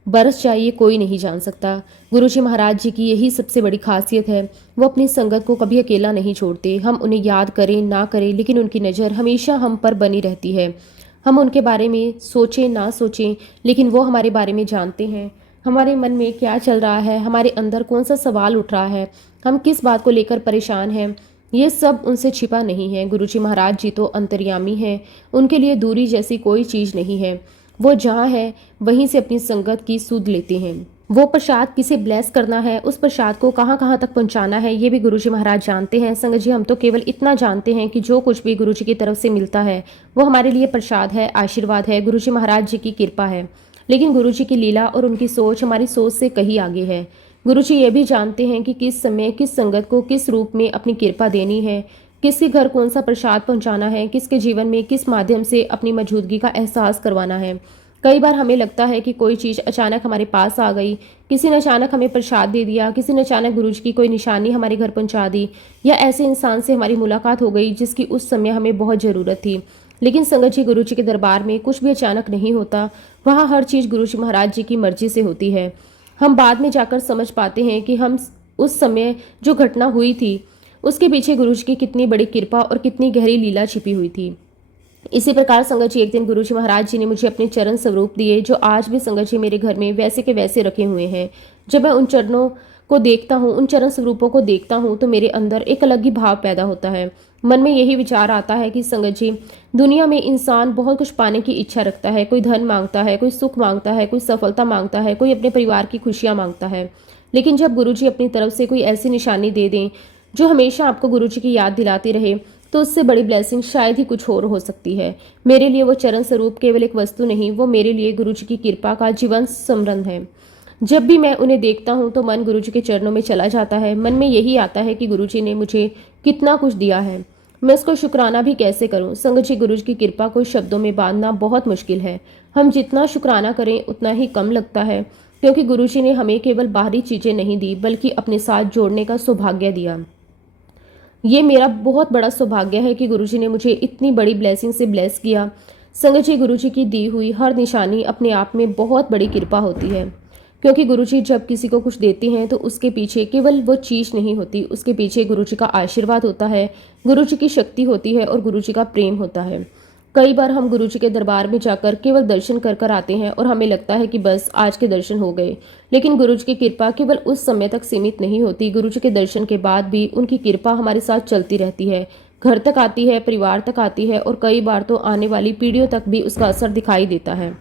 बरस जाए, ये कोई नहीं जान सकता। गुरुजी महाराज जी की यही सबसे बड़ी खासियत है, वो अपनी संगत को कभी अकेला नहीं छोड़ते। हम उन्हें याद करें ना करें, लेकिन उनकी नज़र हमेशा हम पर बनी रहती है। हम उनके बारे में सोचें ना सोचें, लेकिन वो हमारे बारे में जानते हैं। हमारे मन में क्या चल रहा है, हमारे अंदर कौन सा सवाल उठ रहा है, हम किस बात को लेकर परेशान हैं, ये सब उनसे छिपा नहीं है। गुरुजी महाराज जी तो अंतर्यामी हैं, उनके लिए दूरी जैसी कोई चीज़ नहीं है। वो जहाँ है वहीं से अपनी संगत की सुध लेते हैं। वो प्रसाद किसे ब्लेस करना है, उस प्रसाद को कहाँ कहाँ तक पहुँचाना है, ये भी गुरुजी महाराज जानते हैं। संगत जी, हम तो केवल इतना जानते हैं कि जो कुछ भी गुरुजी की तरफ से मिलता है वो हमारे लिए प्रसाद है, आशीर्वाद है, गुरुजी महाराज जी की कृपा है। लेकिन गुरुजी की लीला और उनकी सोच हमारी सोच से कहीं आगे है। गुरुजी ये भी जानते हैं कि किस समय, किस संगत को किस रूप में अपनी कृपा देनी है, किसके घर कौन सा प्रसाद पहुंचाना है, किसके जीवन में किस माध्यम से अपनी मौजूदगी का एहसास करवाना है। कई बार हमें लगता है कि कोई चीज़ अचानक हमारे पास आ गई, किसी ने अचानक हमें प्रसाद दे दिया, किसी ने अचानक गुरुजी की कोई निशानी हमारे घर पहुंचा दी, या ऐसे इंसान से हमारी मुलाकात हो गई जिसकी उस समय हमें बहुत ज़रूरत थी। लेकिन संगत जी, गुरुजी के दरबार में कुछ भी अचानक नहीं होता, वहाँ हर चीज़ गुरुजी महाराज जी की मर्जी से होती है। हम बाद में जाकर समझ पाते हैं कि हम उस समय जो घटना हुई थी उसके पीछे गुरुजी की कितनी बड़ी कृपा और कितनी गहरी लीला छिपी हुई थी। इसी प्रकार संगत जी, एक दिन गुरुजी महाराज जी ने मुझे अपने चरण स्वरूप दिए, जो आज भी संगत जी मेरे घर में वैसे के वैसे रखे हुए हैं। जब मैं उन चरणों को देखता हूँ, उन चरण स्वरूपों को देखता हूँ, तो मेरे अंदर एक अलग ही भाव पैदा होता है। मन में यही विचार आता है कि संगत जी, दुनिया में इंसान बहुत कुछ पाने की इच्छा रखता है। कोई धन मांगता है, कोई सुख मांगता है, कोई सफलता मांगता है, कोई अपने परिवार की खुशियाँ मांगता है। लेकिन जब गुरुजी अपनी तरफ से कोई ऐसी निशानी दे दें जो हमेशा आपको गुरुजी की याद दिलाती रहे, तो उससे बड़ी ब्लेसिंग शायद ही कुछ और हो सकती है। मेरे लिए वो चरण स्वरूप केवल एक वस्तु नहीं, वो मेरे लिए गुरुजी की कृपा का जीवन स्मरण है। जब भी मैं उन्हें देखता हूँ तो मन गुरुजी के चरणों में चला जाता है। मन में यही आता है कि गुरुजी ने मुझे कितना कुछ दिया है, मैं उसको शुक्राना भी कैसे करूं। संगत जी, गुरुजी की कृपा को शब्दों में बांधना बहुत मुश्किल है। हम जितना शुक्राना करें उतना ही कम लगता है, क्योंकि गुरुजी ने हमें केवल बाहरी चीजें नहीं दी बल्कि अपने साथ जोड़ने का सौभाग्य दिया। ये मेरा बहुत बड़ा सौभाग्य है कि गुरुजी ने मुझे इतनी बड़ी ब्लेसिंग से ब्लेस किया। संगत जी, गुरुजी की दी हुई हर निशानी अपने आप में बहुत बड़ी कृपा होती है, क्योंकि गुरुजी जब किसी को कुछ देते हैं तो उसके पीछे केवल वो चीज़ नहीं होती, उसके पीछे गुरुजी का आशीर्वाद होता है, गुरुजी की शक्ति होती है और गुरुजी का प्रेम होता है। कई बार हम गुरुजी के दरबार में जाकर केवल दर्शन कर कर आते हैं और हमें लगता है कि बस आज के दर्शन हो गए, लेकिन गुरुजी की कृपा केवल उस समय तक सीमित नहीं होती। गुरुजी के दर्शन के बाद भी उनकी कृपा हमारे साथ चलती रहती है, घर तक आती है, परिवार तक आती है और कई बार तो आने वाली पीढ़ियों तक भी उसका असर दिखाई देता है।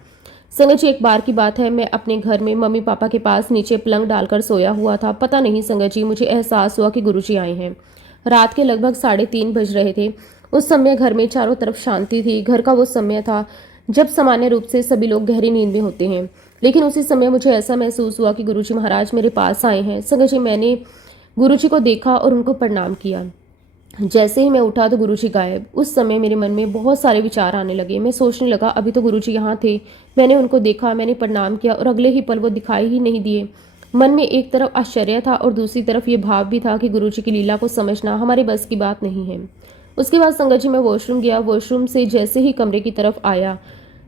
संगत जी, एक बार की बात है, मैं अपने घर में मम्मी पापा के पास नीचे पलंग डालकर सोया हुआ था। पता नहीं संगत जी, मुझे एहसास हुआ कि गुरुजी आए हैं। रात के लगभग 3:30 बज रहे थे। उस समय घर में चारों तरफ शांति थी। घर का वो समय था जब सामान्य रूप से सभी लोग गहरी नींद में होते हैं, लेकिन उसी समय मुझे ऐसा महसूस हुआ कि गुरुजी महाराज मेरे पास आए हैं। संगत जी, मैंने गुरुजी को देखा और उनको प्रणाम किया। जैसे ही मैं उठा तो गुरुजी गायब। उस समय मेरे मन में बहुत सारे विचार आने लगे। मैं सोचने लगा, अभी तो गुरुजी यहाँ थे, मैंने उनको देखा, मैंने प्रणाम किया और अगले ही पल वो दिखाई ही नहीं दिए। मन में एक तरफ आश्चर्य था और दूसरी तरफ ये भाव भी था कि गुरुजी की लीला को समझना हमारे बस की बात नहीं है। उसके बाद संगत जी, मैं वॉशरूम गया। वॉशरूम से जैसे ही कमरे की तरफ आया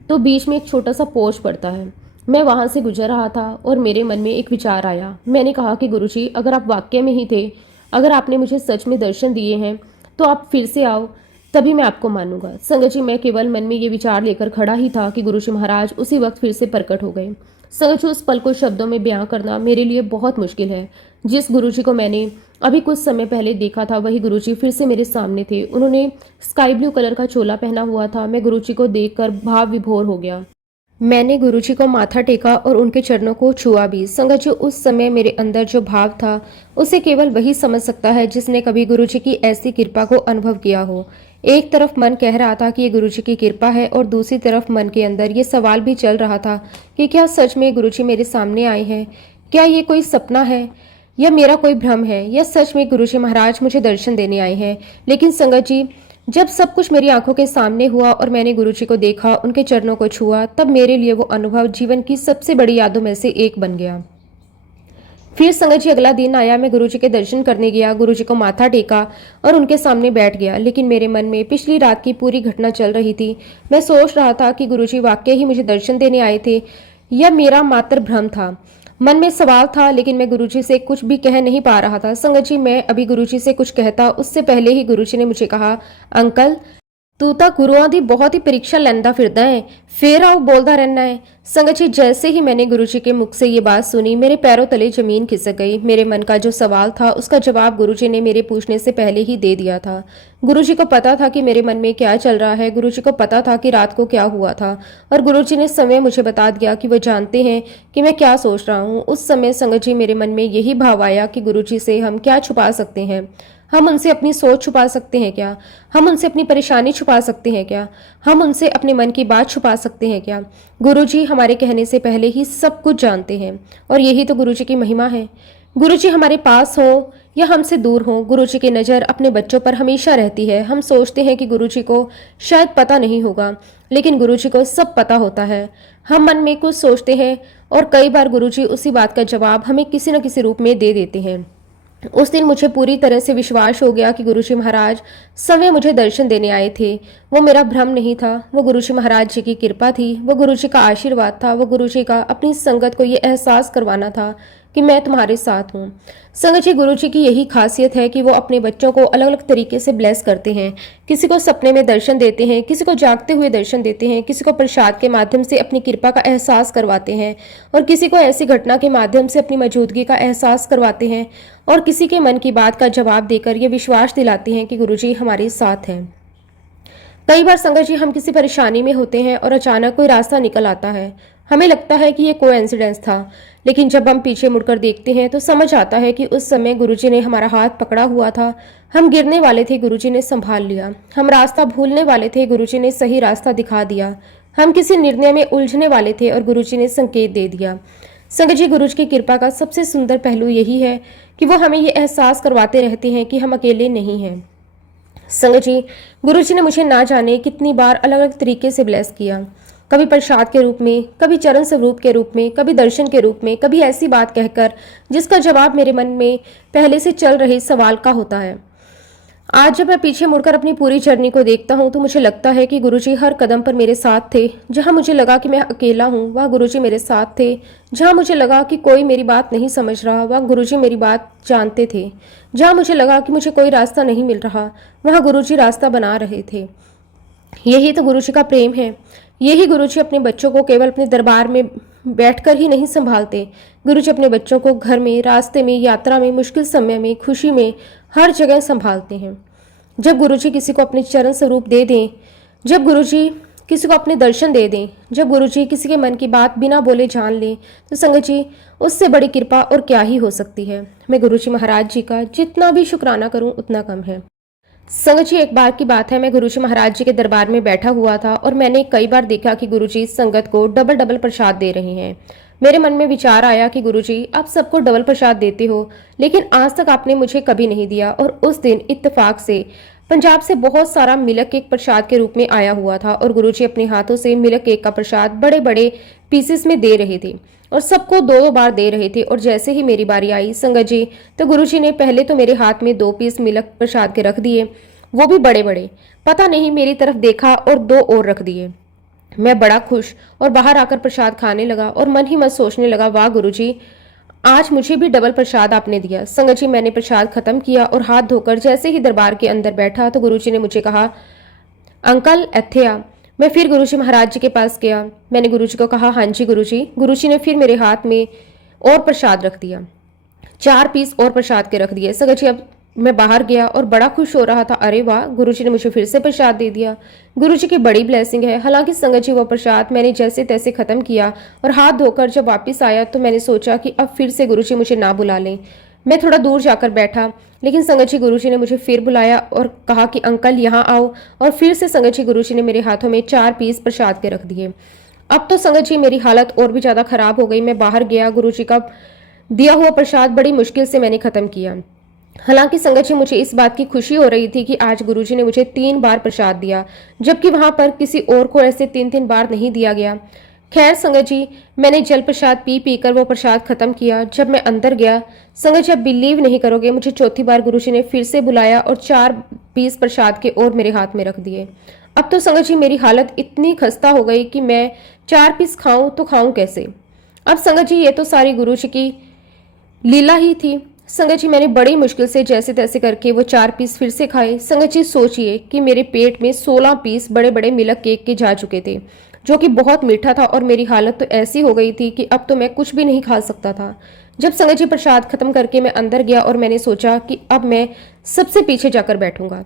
तो बीच में एक छोटा सा पोर्च पड़ता है। मैं वहां से गुजर रहा था और मेरे मन में एक विचार आया। मैंने कहा कि गुरुजी, अगर आप वाकई में ही थे, अगर आपने मुझे सच में दर्शन दिए हैं तो आप फिर से आओ, तभी मैं आपको मानूंगा। संगत जी, मैं केवल मन में ये विचार लेकर खड़ा ही था कि गुरुजी महाराज उसी वक्त फिर से प्रकट हो गए। संगत जी, उस पल को शब्दों में बयां करना मेरे लिए बहुत मुश्किल है। जिस गुरुजी को मैंने अभी कुछ समय पहले देखा था, वही गुरुजी फिर से मेरे सामने थे। उन्होंने स्काई ब्लू कलर का चोला पहना हुआ था। मैं गुरुजी को देखकर भाव विभोर हो गया। मैंने गुरुजी को माथा टेका और उनके चरणों को छुआ भी। संगत जी, उस समय मेरे अंदर जो भाव था उसे केवल वही समझ सकता है जिसने कभी गुरुजी की ऐसी कृपा को अनुभव किया हो। एक तरफ मन कह रहा था कि ये गुरुजी की कृपा है और दूसरी तरफ मन के अंदर ये सवाल भी चल रहा था कि क्या सच में गुरुजी मेरे सामने आए हैं, क्या ये कोई सपना है या मेरा कोई भ्रम है, या सच में गुरुजी महाराज मुझे दर्शन देने आए हैं। लेकिन संगत जी, जब सब कुछ मेरी आंखों के सामने हुआ और मैंने गुरुजी को देखा, उनके चरणों को छुआ, तब मेरे लिए वो अनुभव जीवन की सबसे बड़ी यादों में से एक बन गया। फिर संगत जी, अगला दिन आया। मैं गुरुजी के दर्शन करने गया, गुरुजी को माथा टेका और उनके सामने बैठ गया। लेकिन मेरे मन में पिछली रात की पूरी घटना चल रही थी। मैं सोच रहा था कि गुरुजी वाकई ही मुझे दर्शन देने आए थे या मेरा मात्र भ्रम था। मन में सवाल था, लेकिन मैं गुरुजी से कुछ भी कह नहीं पा रहा था। संगत जी, मैं अभी गुरुजी से कुछ कहता उससे पहले ही गुरुजी ने मुझे कहा, अंकल, तू ਤਾਂ ਗੁਰੂਆਂ ਦੀ बहुत ही परीक्षा ਲੈਂਦਾ फिरदा है, फिर आओ बोलता रहना है। संगत जी, जैसे ही मैंने गुरुजी के मुख से ये बात सुनी, मेरे पैरों तले जमीन खिसक गई। मेरे मन का जो सवाल था उसका जवाब गुरुजी ने मेरे पूछने से पहले ही दे दिया था। गुरुजी को पता था कि मेरे मन में क्या चल रहा है, गुरुजी को पता था कि रात को क्या हुआ था और गुरुजी ने समय मुझे बता दिया कि वो जानते हैं कि मैं क्या सोच रहा हूँ। उस समय संगत जी, मेरे मन में यही भाव आया कि गुरुजी से हम क्या छुपा सकते हैं। हम उनसे अपनी सोच छुपा सकते हैं क्या? हम उनसे अपनी परेशानी छुपा सकते हैं क्या? हम उनसे अपने मन की बात छुपा सकते हैं क्या? गुरुजी हमारे कहने से पहले ही सब कुछ जानते हैं और यही तो गुरुजी की महिमा है। गुरुजी हमारे पास हो या हमसे दूर हो, गुरुजी की नज़र अपने बच्चों पर हमेशा रहती है। हम सोचते हैं कि गुरुजी को शायद पता नहीं होगा, लेकिन गुरुजी को सब पता होता है। हम मन में कुछ सोचते हैं और कई बार गुरुजी उसी बात का जवाब हमें किसी न किसी रूप में दे देते हैं। उस दिन मुझे पूरी तरह से विश्वास हो गया कि गुरुजी महाराज समय मुझे दर्शन देने आए थे। वो मेरा भ्रम नहीं था, वो गुरुजी महाराज जी की कृपा थी, वो गुरुजी का आशीर्वाद था, वो गुरुजी का अपनी संगत को ये एहसास करवाना था कि मैं तुम्हारे साथ हूँ। संगत जी, गुरुजी की यही खासियत है कि वो अपने बच्चों को अलग अलग तरीके से ब्लेस करते हैं। किसी को सपने में दर्शन देते हैं, किसी को जागते हुए दर्शन देते हैं, किसी को प्रसाद के माध्यम से अपनी कृपा का एहसास करवाते हैं और किसी को ऐसी घटना के माध्यम से अपनी मौजूदगी का एहसास करवाते हैं और किसी के मन की बात का जवाब देकर ये विश्वास दिलाते हैं कि गुरुजी हमारे साथ हैं। कई बार संगत जी, हम किसी परेशानी में होते हैं और अचानक कोई रास्ता निकल आता है। हमें लगता है कि ये कोइंसिडेंस था, लेकिन जब हम पीछे मुड़कर देखते हैं तो समझ आता है कि उस समय गुरुजी ने हमारा हाथ पकड़ा हुआ था। हम गिरने वाले थे, गुरुजी ने संभाल लिया। हम रास्ता भूलने वाले थे, गुरुजी ने सही रास्ता दिखा दिया। हम किसी निर्णय में उलझने वाले थे और गुरुजी ने संकेत दे दिया। संगत जी, गुरु जी की कृपा का सबसे सुंदर पहलू यही है कि वो हमें ये एहसास करवाते रहते हैं कि हम अकेले नहीं हैं। संगत जी, गुरु जी ने मुझे ना जाने कितनी बार अलग अलग तरीके से ब्लेस किया। कभी प्रसाद के रूप में, कभी चरण स्वरूप के रूप में, कभी दर्शन के रूप में, कभी ऐसी बात कहकर जिसका जवाब मेरे मन में पहले से चल रहे सवाल का होता है। आज जब मैं पीछे मुड़कर अपनी पूरी जर्नी को देखता हूँ तो मुझे लगता है कि गुरुजी हर कदम पर मेरे साथ थे। जहाँ मुझे लगा कि मैं अकेला हूँ वह गुरुजी मेरे साथ थे। जहाँ मुझे लगा कि कोई मेरी बात नहीं समझ रहा वह गुरुजी मेरी बात जानते थे। जहाँ मुझे लगा कि मुझे कोई रास्ता नहीं मिल रहा वहाँ गुरुजी रास्ता बना रहे थे। यही तो गुरुजी का प्रेम है। यही गुरुजी अपने बच्चों को केवल अपने दरबार में बैठकर ही नहीं संभालते। गुरुजी अपने बच्चों को घर में, रास्ते में, यात्रा में, मुश्किल समय में, खुशी में, हर जगह संभालते हैं। जब गुरुजी किसी को अपने चरण स्वरूप दे दें, जब गुरुजी किसी को अपने दर्शन दे दें, जब गुरुजी किसी के मन की बात बिना बोले जान लें, तो संगत जी उससे बड़ी कृपा और क्या ही हो सकती है। मैं गुरुजी महाराज जी का जितना भी शुक्राना करूं उतना कम है। संगत जी, एक बार की बात है, मैं गुरुजी महाराज जी के दरबार में बैठा हुआ था और मैंने कई बार देखा कि गुरुजी संगत को डबल डबल प्रसाद दे रहे हैं। मेरे मन में विचार आया कि गुरुजी आप सबको डबल प्रसाद देते हो, लेकिन आज तक आपने मुझे कभी नहीं दिया। और उस दिन इत्तेफाक से पंजाब से बहुत सारा मिल्क केक प्रसाद के रूप में आया हुआ था और गुरुजी अपने हाथों से मिल्क केक का प्रसाद बड़े बड़े पीसेस में दे रहे थे और सबको दो दो बार दे रहे थे। और जैसे ही मेरी बारी आई संगत जी, तो गुरुजी ने पहले तो मेरे हाथ में 2 पीस मिल्क प्रसाद के रख दिए, वो भी बड़े बड़े। पता नहीं मेरी तरफ देखा और 2 और रख दिए। मैं बड़ा खुश और बाहर आकर प्रसाद खाने लगा और मन ही मन सोचने लगा, वाह गुरुजी, आज मुझे भी डबल प्रसाद आपने दिया। संगत जी, मैंने प्रसाद खत्म किया और हाथ धोकर जैसे ही दरबार के अंदर बैठा तो गुरुजी ने मुझे कहा, अंकल इत्थे आ। मैं फिर गुरुजी महाराज जी के पास गया। मैंने गुरुजी को कहा, हाँ जी गुरुजी। गुरुजी ने फिर मेरे हाथ में और प्रसाद रख दिया, 4 पीस और प्रसाद के रख दिए। संगत जी, अब मैं बाहर गया और बड़ा खुश हो रहा था, अरे वाह, गुरुजी ने मुझे फिर से प्रसाद दे दिया। गुरुजी की बड़ी ब्लेसिंग है। हालांकि संगत जी वो प्रसाद मैंने जैसे तैसे खत्म किया और हाथ धोकर जब वापस आया तो मैंने सोचा कि अब फिर से गुरुजी मुझे ना बुला लें। मैं थोड़ा दूर जाकर बैठा, लेकिन संगत जी गुरुजी ने मुझे फिर बुलाया और कहा कि अंकल यहाँ आओ। और फिर से संगत जी गुरुजी ने मेरे हाथों में 4 पीस प्रसाद के रख दिए। अब तो संगत जी मेरी हालत और भी ज्यादा खराब हो गई। मैं बाहर गया, गुरुजी का दिया हुआ प्रसाद बड़ी मुश्किल से मैंने खत्म किया। हालांकि संगत जी मुझे इस बात की खुशी हो रही थी कि आज गुरुजी ने मुझे 3 बार प्रसाद दिया, जबकि वहां पर किसी और को ऐसे 3-3 बार नहीं दिया गया। खैर संगत जी, मैंने जल प्रसाद पी पी कर वो प्रसाद खत्म किया। जब मैं अंदर गया, संगत जी आप बिलीव नहीं करोगे, मुझे चौथी बार गुरुजी ने फिर से बुलाया और 4 पीस प्रसाद के और मेरे हाथ में रख दिए। अब तो संगत जी मेरी हालत इतनी खस्ता हो गई कि मैं 4 पीस खाऊं तो खाऊं कैसे। अब संगत जी ये तो सारी गुरुजी की लीला ही थी। संगत जी मैंने बड़ी मुश्किल से जैसे तैसे करके वो 4 पीस फिर से खाए। संगत जी सोचिए कि मेरे पेट में 16 पीस बड़े बड़े मिल्क केक के जा चुके थे, जो कि बहुत मीठा था और मेरी हालत तो ऐसी हो गई थी कि अब तो मैं कुछ भी नहीं खा सकता था। जब संगत जी प्रसाद खत्म करके मैं अंदर गया और मैंने सोचा कि अब मैं सबसे पीछे जाकर बैठूंगा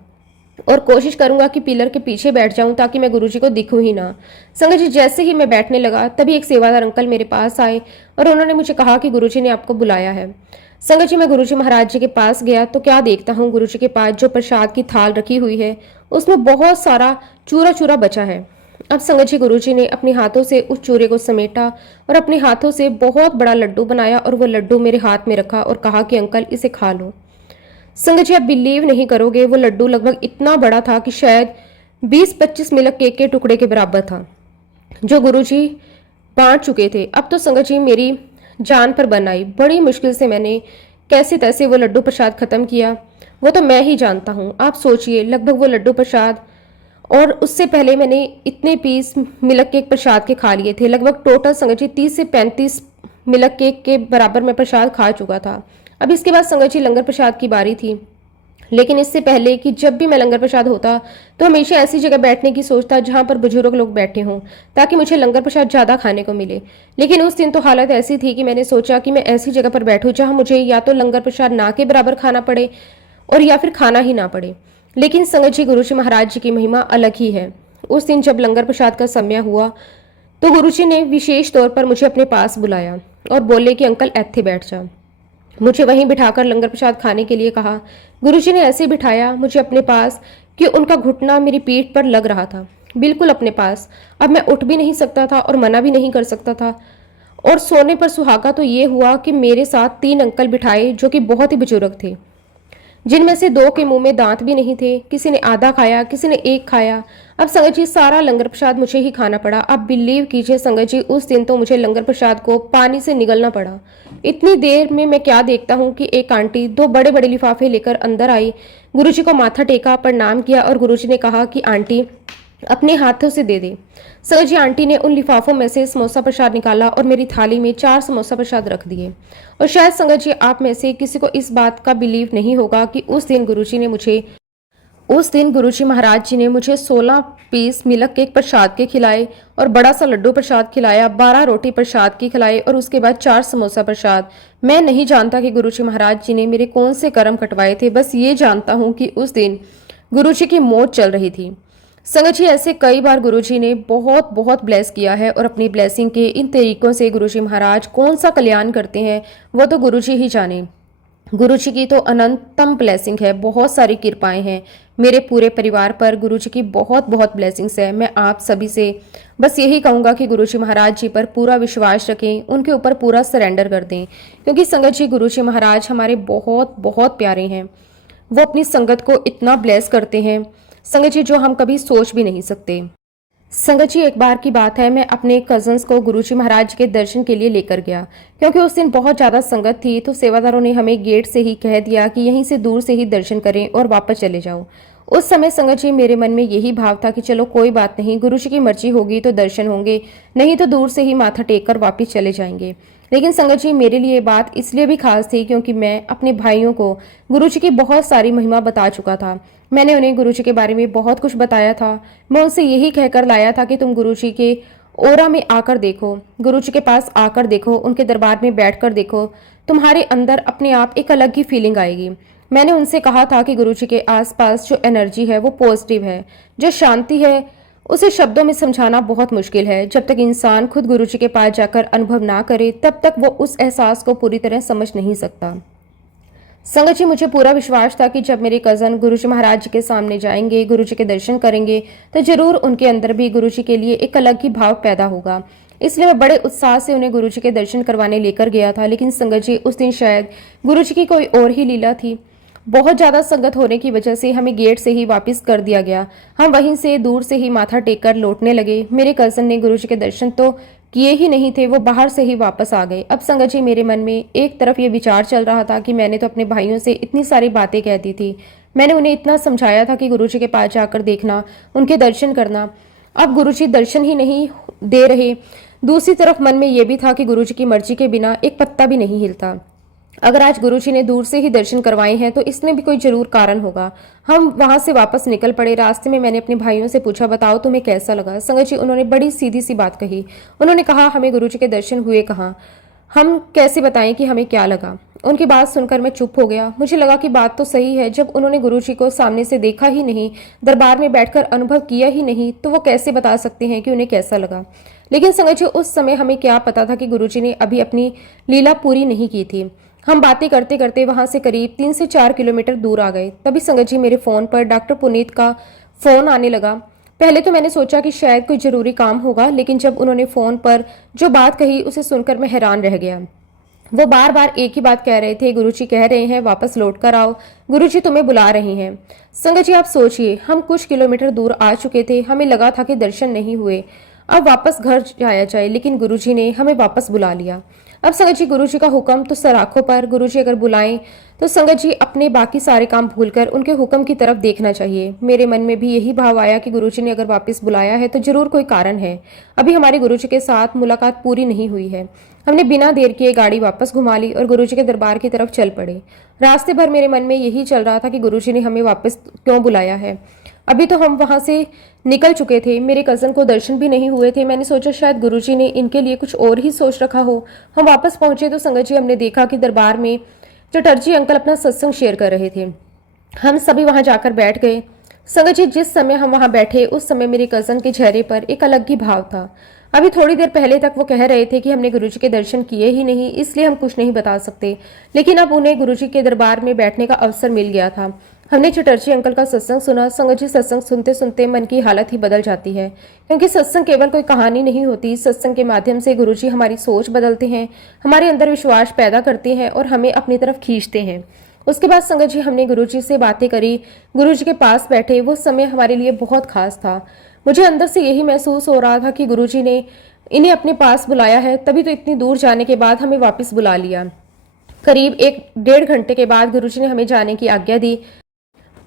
और कोशिश करूंगा कि पिलर के पीछे बैठ जाऊं ताकि मैं गुरुजी को दिखूं ही ना। संगत जी जैसे ही मैं बैठने लगा तभी एक सेवादार अंकल मेरे पास आए और उन्होंने मुझे कहा कि गुरुजी ने आपको बुलाया है। संगत जी मैं गुरुजी महाराज जी के पास गया तो क्या देखता हूँ, गुरुजी के पास जो प्रसाद की थाल रखी हुई है उसमें बहुत सारा चूरा चूरा बचा है। अब संगत जी गुरुजी ने अपने हाथों से उस चूरे को समेटा और अपने हाथों से बहुत बड़ा लड्डू बनाया और वो लड्डू मेरे हाथ में रखा और कहा कि अंकल इसे खा लो। संगत जी आप बिलीव नहीं करोगे, वो लड्डू लगभग इतना बड़ा था कि शायद 20-25 मिल्क केक के टुकड़े के बराबर था, जो गुरुजी बांट चुके थे। अब तो संगत जी मेरी जान पर बन आई। बड़ी मुश्किल से मैंने कैसे तैसे वो लड्डू प्रसाद खत्म किया, वो तो मैं ही जानता हूँ। आप सोचिए, लगभग वो लड्डू प्रसाद और उससे पहले मैंने इतने पीस मिल्क केक प्रसाद के खा लिए थे। लगभग टोटल संगत जी 30 से 35 मिल्क केक के बराबर मैं प्रसाद खा चुका था। अब इसके बाद संगत जी लंगर प्रसाद की बारी थी, लेकिन इससे पहले कि जब भी मैं लंगर प्रसाद होता तो हमेशा ऐसी जगह बैठने की सोचता जहां पर बुजुर्ग लोग बैठे हों ताकि मुझे लंगर प्रसाद ज़्यादा खाने को मिले। लेकिन उस दिन तो हालत ऐसी थी कि मैंने सोचा कि मैं ऐसी जगह पर बैठूं जहां मुझे या तो लंगर प्रसाद ना के बराबर खाना पड़े और या फिर खाना ही ना पड़े। लेकिन संगत जी गुरुजी महाराज जी की महिमा अलग ही है। उस दिन जब लंगर प्रसाद का समय हुआ तो गुरुजी ने विशेष तौर पर मुझे अपने पास बुलाया और बोले कि अंकल ऐथे बैठ जा। मुझे वहीं बिठाकर लंगर प्रसाद खाने के लिए कहा। गुरुजी ने ऐसे बिठाया मुझे अपने पास कि उनका घुटना मेरी पीठ पर लग रहा था, बिल्कुल अपने पास। अब मैं उठ भी नहीं सकता था और मना भी नहीं कर सकता था और सोने पर सुहागा तो ये हुआ कि मेरे साथ 3 अंकल बिठाए जो कि बहुत ही बुजुर्ग थे, जिनमें से 2 के मुंह में दांत भी नहीं थे। किसी ने आधा खाया, किसी ने एक खाया। अब संगत जी सारा लंगर प्रसाद मुझे ही खाना पड़ा। अब बिलीव कीजिए संगत जी, उस दिन तो मुझे लंगर प्रसाद को पानी से निगलना पड़ा। इतनी देर में मैं क्या देखता हूँ कि एक आंटी 2 बड़े बड़े लिफाफे लेकर अंदर आई, गुरुजी को माथा टेका, प्रणाम किया और गुरुजी ने कहा कि आंटी अपने हाथों से दे दे। सर जी आंटी ने उन लिफाफों में से समोसा प्रसाद निकाला और मेरी थाली में 4 समोसा प्रसाद रख दिए। और शायद संगत जी आप में से किसी को इस बात का बिलीव नहीं होगा कि उस दिन गुरुजी महाराज जी ने मुझे 16 पीस मिल्क केक प्रसाद के खिलाए और बड़ा सा लड्डू प्रसाद खिलाया, 12 रोटी प्रसाद की खिलाई और उसके बाद 4 समोसा प्रसाद। मैं नहीं जानता कि गुरुजी महाराज जी ने मेरे कौन से कर्म कटवाए थे, बस ये जानता हूँ कि उस दिन गुरुजी की मौत चल रही थी। संगत जी ऐसे कई बार गुरुजी ने बहुत बहुत ब्लेस किया है और अपनी ब्लेसिंग के इन तरीकों से गुरुजी महाराज कौन सा कल्याण करते हैं वो तो गुरुजी ही जाने। गुरुजी की तो अनंतम ब्लेसिंग है, बहुत सारी कृपाएं हैं मेरे पूरे परिवार पर। गुरुजी की बहुत बहुत ब्लेसिंग्स है। मैं आप सभी से बस यही कहूँगा कि गुरुजी महाराज जी पर पूरा विश्वास रखें, उनके ऊपर पूरा सरेंडर कर दें, क्योंकि संगत जी गुरुजी महाराज हमारे बहुत बहुत प्यारे हैं। वो अपनी संगत को इतना ब्लेस करते हैं संगत जी जो हम कभी सोच भी नहीं सकते। संगत जी एक बार की बात है, मैं अपने कजन्स को गुरुजी महाराज के दर्शन के लिए लेकर गया। क्योंकि उस दिन बहुत ज़्यादा संगत थी तो सेवादारों ने हमें गेट से ही कह दिया कि यहीं से दूर से ही दर्शन करें और वापस चले जाओ। उस समय संगत जी मेरे मन में यही भाव था कि चलो कोई बात नहीं, गुरुजी की मर्जी होगी तो दर्शन होंगे, नहीं तो दूर से ही माथा टेक कर वापिस चले जाएंगे। लेकिन संगत जी मेरे लिए बात इसलिए भी खास थी क्योंकि मैं अपने भाइयों को गुरुजी की बहुत सारी महिमा बता चुका था। मैंने उन्हें गुरुजी के बारे में बहुत कुछ बताया था। मैं उनसे यही कहकर लाया था कि तुम गुरुजी के ओरा में आकर देखो, गुरुजी के पास आकर देखो, उनके दरबार में बैठकर देखो, तुम्हारे अंदर अपने आप एक अलग ही फीलिंग आएगी। मैंने उनसे कहा था कि गुरुजी के आसपास जो एनर्जी है वो पॉजिटिव है, जो शांति है उसे शब्दों में समझाना बहुत मुश्किल है। जब तक इंसान खुद गुरुजी के पास जाकर अनुभव ना करे तब तक वो उस एहसास को पूरी तरह समझ नहीं सकता। संगत जी मुझे पूरा विश्वास था कि जब मेरे कज़न गुरुजी महाराज जी के सामने जाएंगे, गुरुजी के दर्शन करेंगे तो जरूर उनके अंदर भी गुरुजी के लिए एक अलग ही भाव पैदा होगा। इसलिए मैं बड़े उत्साह से उन्हें गुरुजी के दर्शन करवाने लेकर गया था। लेकिन संगत जी उस दिन शायद गुरुजी की कोई और ही लीला थी। बहुत ज्यादा संगत होने की वजह से हमें गेट से ही वापस कर दिया गया। हम वहीं से दूर से ही माथा टेककर लौटने लगे। मेरे कजन ने गुरुजी के दर्शन तो किए ही नहीं थे, वो बाहर से ही वापस आ गए। अब संगत जी मेरे मन में एक तरफ ये विचार चल रहा था कि मैंने तो अपने भाइयों से इतनी सारी बातें कह दी थी, मैंने उन्हें इतना समझाया था कि गुरुजी के पास जाकर देखना, उनके दर्शन करना। अब गुरुजी दर्शन ही नहीं दे रहे। दूसरी तरफ मन में यह भी था कि गुरुजी की मर्जी के बिना एक पत्ता भी नहीं हिलता। अगर आज गुरुजी ने दूर से ही दर्शन करवाए हैं तो इसमें भी कोई जरूर कारण होगा। हम वहां से वापस निकल पड़े। रास्ते में मैंने अपने भाइयों से पूछा, बताओ तुम्हें कैसा लगा? संगत जी उन्होंने बड़ी सीधी सी बात कही। उन्होंने कहा, हमें गुरुजी के दर्शन हुए कहाँ, हम कैसे बताएं कि हमें क्या लगा? उनकी बात सुनकर मैं चुप हो गया। मुझे लगा कि बात तो सही है, जब उन्होंने गुरुजी को सामने से देखा ही नहीं, दरबार में बैठकर अनुभव किया ही नहीं, तो वो कैसे बता सकते हैं कि उन्हें कैसा लगा? लेकिन संगत जी उस समय हमें क्या पता था कि गुरुजी ने अभी अपनी लीला पूरी नहीं की थी। हम बातें करते करते वहां से करीब 3 से 4 किलोमीटर दूर आ गए। तभी संगत जी मेरे फोन पर डॉक्टर पुनीत का फोन आने लगा। पहले तो मैंने सोचा कि शायद कोई जरूरी काम होगा, लेकिन जब उन्होंने फोन पर जो बात कही उसे सुनकर मैं हैरान रह गया। वो बार बार एक ही बात कह रहे थे, गुरुजी कह रहे हैं वापस लौट कर आओ, गुरुजी तुम्हें बुला रहे हैं। संगत जी आप सोचिए, हम कुछ किलोमीटर दूर आ चुके थे, हमें लगा था कि दर्शन नहीं हुए, अब वापस घर जाया जाए, लेकिन गुरुजी ने हमें वापस बुला लिया। अब संगत जी गुरुजी का हुक्म तो सर आंखों पर, गुरुजी अगर बुलाएं तो संगत जी अपने बाकी सारे काम भूलकर उनके हुक्म की तरफ देखना चाहिए। मेरे मन में भी यही भाव आया कि गुरुजी ने अगर वापस बुलाया है तो जरूर कोई कारण है। अभी हमारे गुरुजी के साथ मुलाकात पूरी नहीं हुई है। हमने बिना देर किए गाड़ी वापस घुमा ली और गुरुजी के दरबार की तरफ चल पड़े। रास्ते भर मेरे मन में यही चल रहा था कि गुरुजी ने हमें वापस क्यों बुलाया है। अभी तो हम वहां से निकल चुके थे, मेरे कजन को दर्शन भी नहीं हुए थे। मैंने सोचा शायद गुरुजी ने इनके लिए कुछ और ही सोच रखा हो। हम वापस पहुंचे तो संगत जी हमने देखा कि दरबार में चटर्जी अंकल अपना सत्संग शेयर कर रहे थे। हम सभी वहां जाकर बैठ गए। संगत जी जिस समय हम वहां बैठे उस समय मेरे कजन के चेहरे पर एक अलग ही भाव था। अभी थोड़ी देर पहले तक वो कह रहे थे कि हमने गुरुजी के दर्शन किए ही नहीं, इसलिए हम कुछ नहीं बता सकते, लेकिन अब उन्हें गुरुजी के दरबार में बैठने का अवसर मिल गया था। हमने चटर्जी अंकल का सत्संग सुना। संगत जी, सत्संग सुनते सुनते मन की हालत ही बदल जाती है, क्योंकि सत्संग केवल कोई कहानी नहीं होती। सत्संग के माध्यम से गुरुजी हमारी सोच बदलते हैं, हमारे अंदर विश्वास पैदा करते हैं और हमें अपनी तरफ खींचते हैं। उसके बाद संगत जी हमने गुरुजी से बातें करी, गुरुजी के पास बैठे। वो समय हमारे लिए बहुत खास था। मुझे अंदर से यही महसूस हो रहा था कि गुरुजी ने इन्हें अपने पास बुलाया है, तभी तो इतनी दूर जाने के बाद हमें वापस बुला लिया। करीब 1-1.5 घंटे के बाद गुरुजी ने हमें जाने की आज्ञा दी।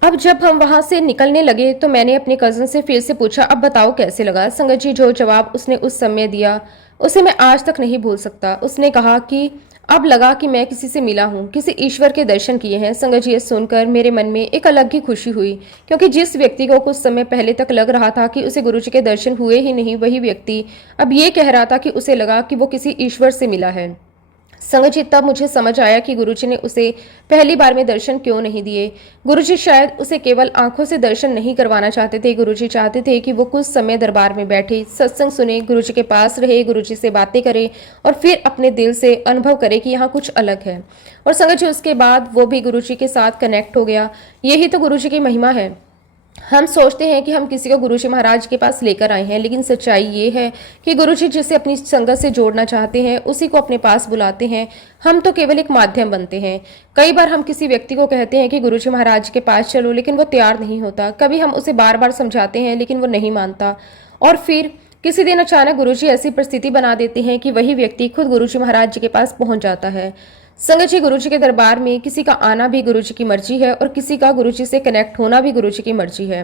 अब जब हम वहां से निकलने लगे तो मैंने अपने कजन से फिर से पूछा, अब बताओ कैसे लगा? संगत जी, जो जवाब उसने उस समय दिया उसे मैं आज तक नहीं भूल सकता। उसने कहा कि अब लगा कि मैं किसी से मिला हूँ, किसी ईश्वर के दर्शन किए हैं। संगत जी, ये सुनकर मेरे मन में एक अलग ही खुशी हुई, क्योंकि जिस व्यक्ति को कुछ समय पहले तक लग रहा था कि उसे गुरुजी के दर्शन हुए ही नहीं, वही व्यक्ति अब ये कह रहा था कि उसे लगा कि वो किसी ईश्वर से मिला है। संगत जी, तब मुझे समझ आया कि गुरुजी ने उसे पहली बार में दर्शन क्यों नहीं दिए। गुरुजी शायद उसे केवल आंखों से दर्शन नहीं करवाना चाहते थे। गुरुजी चाहते थे कि वो कुछ समय दरबार में बैठे, सत्संग सुने, गुरुजी के पास रहे, गुरुजी से बातें करे और फिर अपने दिल से अनुभव करे कि यहाँ कुछ अलग है। और संगत जी, उसके बाद वो भी गुरुजी के साथ कनेक्ट हो गया। यही तो गुरुजी की महिमा है। हम सोचते हैं कि हम किसी को गुरुजी महाराज के पास लेकर आए हैं, लेकिन सच्चाई ये है कि गुरुजी जिसे अपनी संगत से जोड़ना चाहते हैं उसी को अपने पास बुलाते हैं। हम तो केवल एक माध्यम बनते हैं। कई बार हम किसी व्यक्ति को कहते हैं कि गुरुजी महाराज के पास चलो, लेकिन वो तैयार नहीं होता। कभी हम उसे बार बार समझाते हैं, लेकिन वो नहीं मानता। और फिर किसी दिन अचानक गुरुजी ऐसी परिस्थिति बना देते हैं कि वही व्यक्ति खुद गुरुजी महाराज जी के पास पहुंच जाता है। संगत जी, गुरुजी के दरबार में किसी का आना भी गुरुजी की मर्जी है और किसी का गुरुजी से कनेक्ट होना भी गुरुजी की मर्जी है।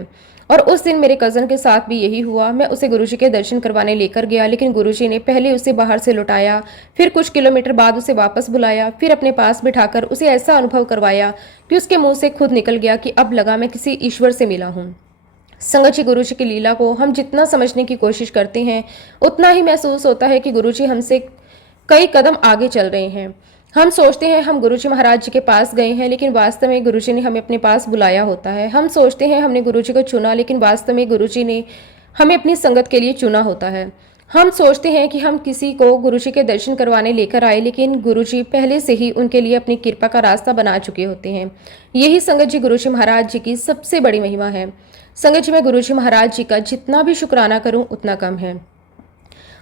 और उस दिन मेरे कजन के साथ भी यही हुआ। मैं उसे गुरुजी के दर्शन करवाने लेकर गया, लेकिन गुरुजी ने पहले उसे बाहर से लौटाया, फिर कुछ किलोमीटर बाद उसे वापस बुलाया, फिर अपने पास बिठाकर उसे ऐसा अनुभव करवाया कि उसके मुंह से खुद निकल गया कि अब लगा मैं किसी ईश्वर से मिला हूँ। संगत जी, गुरुजी की लीला को हम जितना समझने की कोशिश करते हैं उतना ही महसूस होता है कि गुरुजी हमसे कई कदम आगे चल रहे हैं। हम सोचते हैं हम गुरुजी महाराज जी के पास गए हैं, लेकिन वास्तव में गुरुजी ने हमें अपने पास बुलाया होता है। हम सोचते हैं हमने गुरुजी को चुना, लेकिन वास्तव में गुरुजी ने हमें अपनी संगत के लिए चुना होता है। हम सोचते हैं कि हम किसी को गुरुजी के दर्शन करवाने लेकर आए, लेकिन गुरुजी पहले से ही उनके लिए अपनी कृपा का रास्ता बना चुके होते हैं। यही संगत जी गुरुजी महाराज जी की सबसे बड़ी महिमा है। संगत जी, मैं गुरुजी महाराज जी का जितना भी शुक्राना करूं उतना कम है।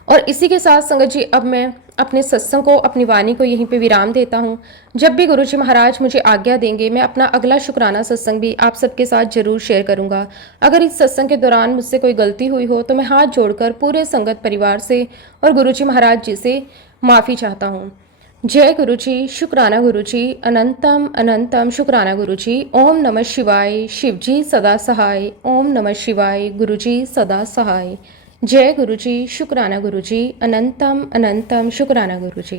और इसी के साथ संगत जी, अब मैं अपने सत्संग को, अपनी वाणी को यहीं पे विराम देता हूँ। जब भी गुरुजी महाराज मुझे आज्ञा देंगे, मैं अपना अगला शुक्राना सत्संग भी आप सबके साथ जरूर शेयर करूंगा। अगर इस सत्संग के दौरान मुझसे कोई गलती हुई हो तो मैं हाथ जोड़कर पूरे संगत परिवार से और गुरुजी महाराज जी से माफ़ी चाहता हूँ। जय गुरुजी, शुक्राना गुरुजी, अनंतम अनंतम शुक्राना गुरुजी। ओम नमः शिवाय, शिवजी सदा सहाय। ओम नमः शिवाय, गुरुजी सदा सहाय। जय गुरुजी, शुक्राना गुरुजी, अनंतम अनंतम शुक्राना गुरुजी।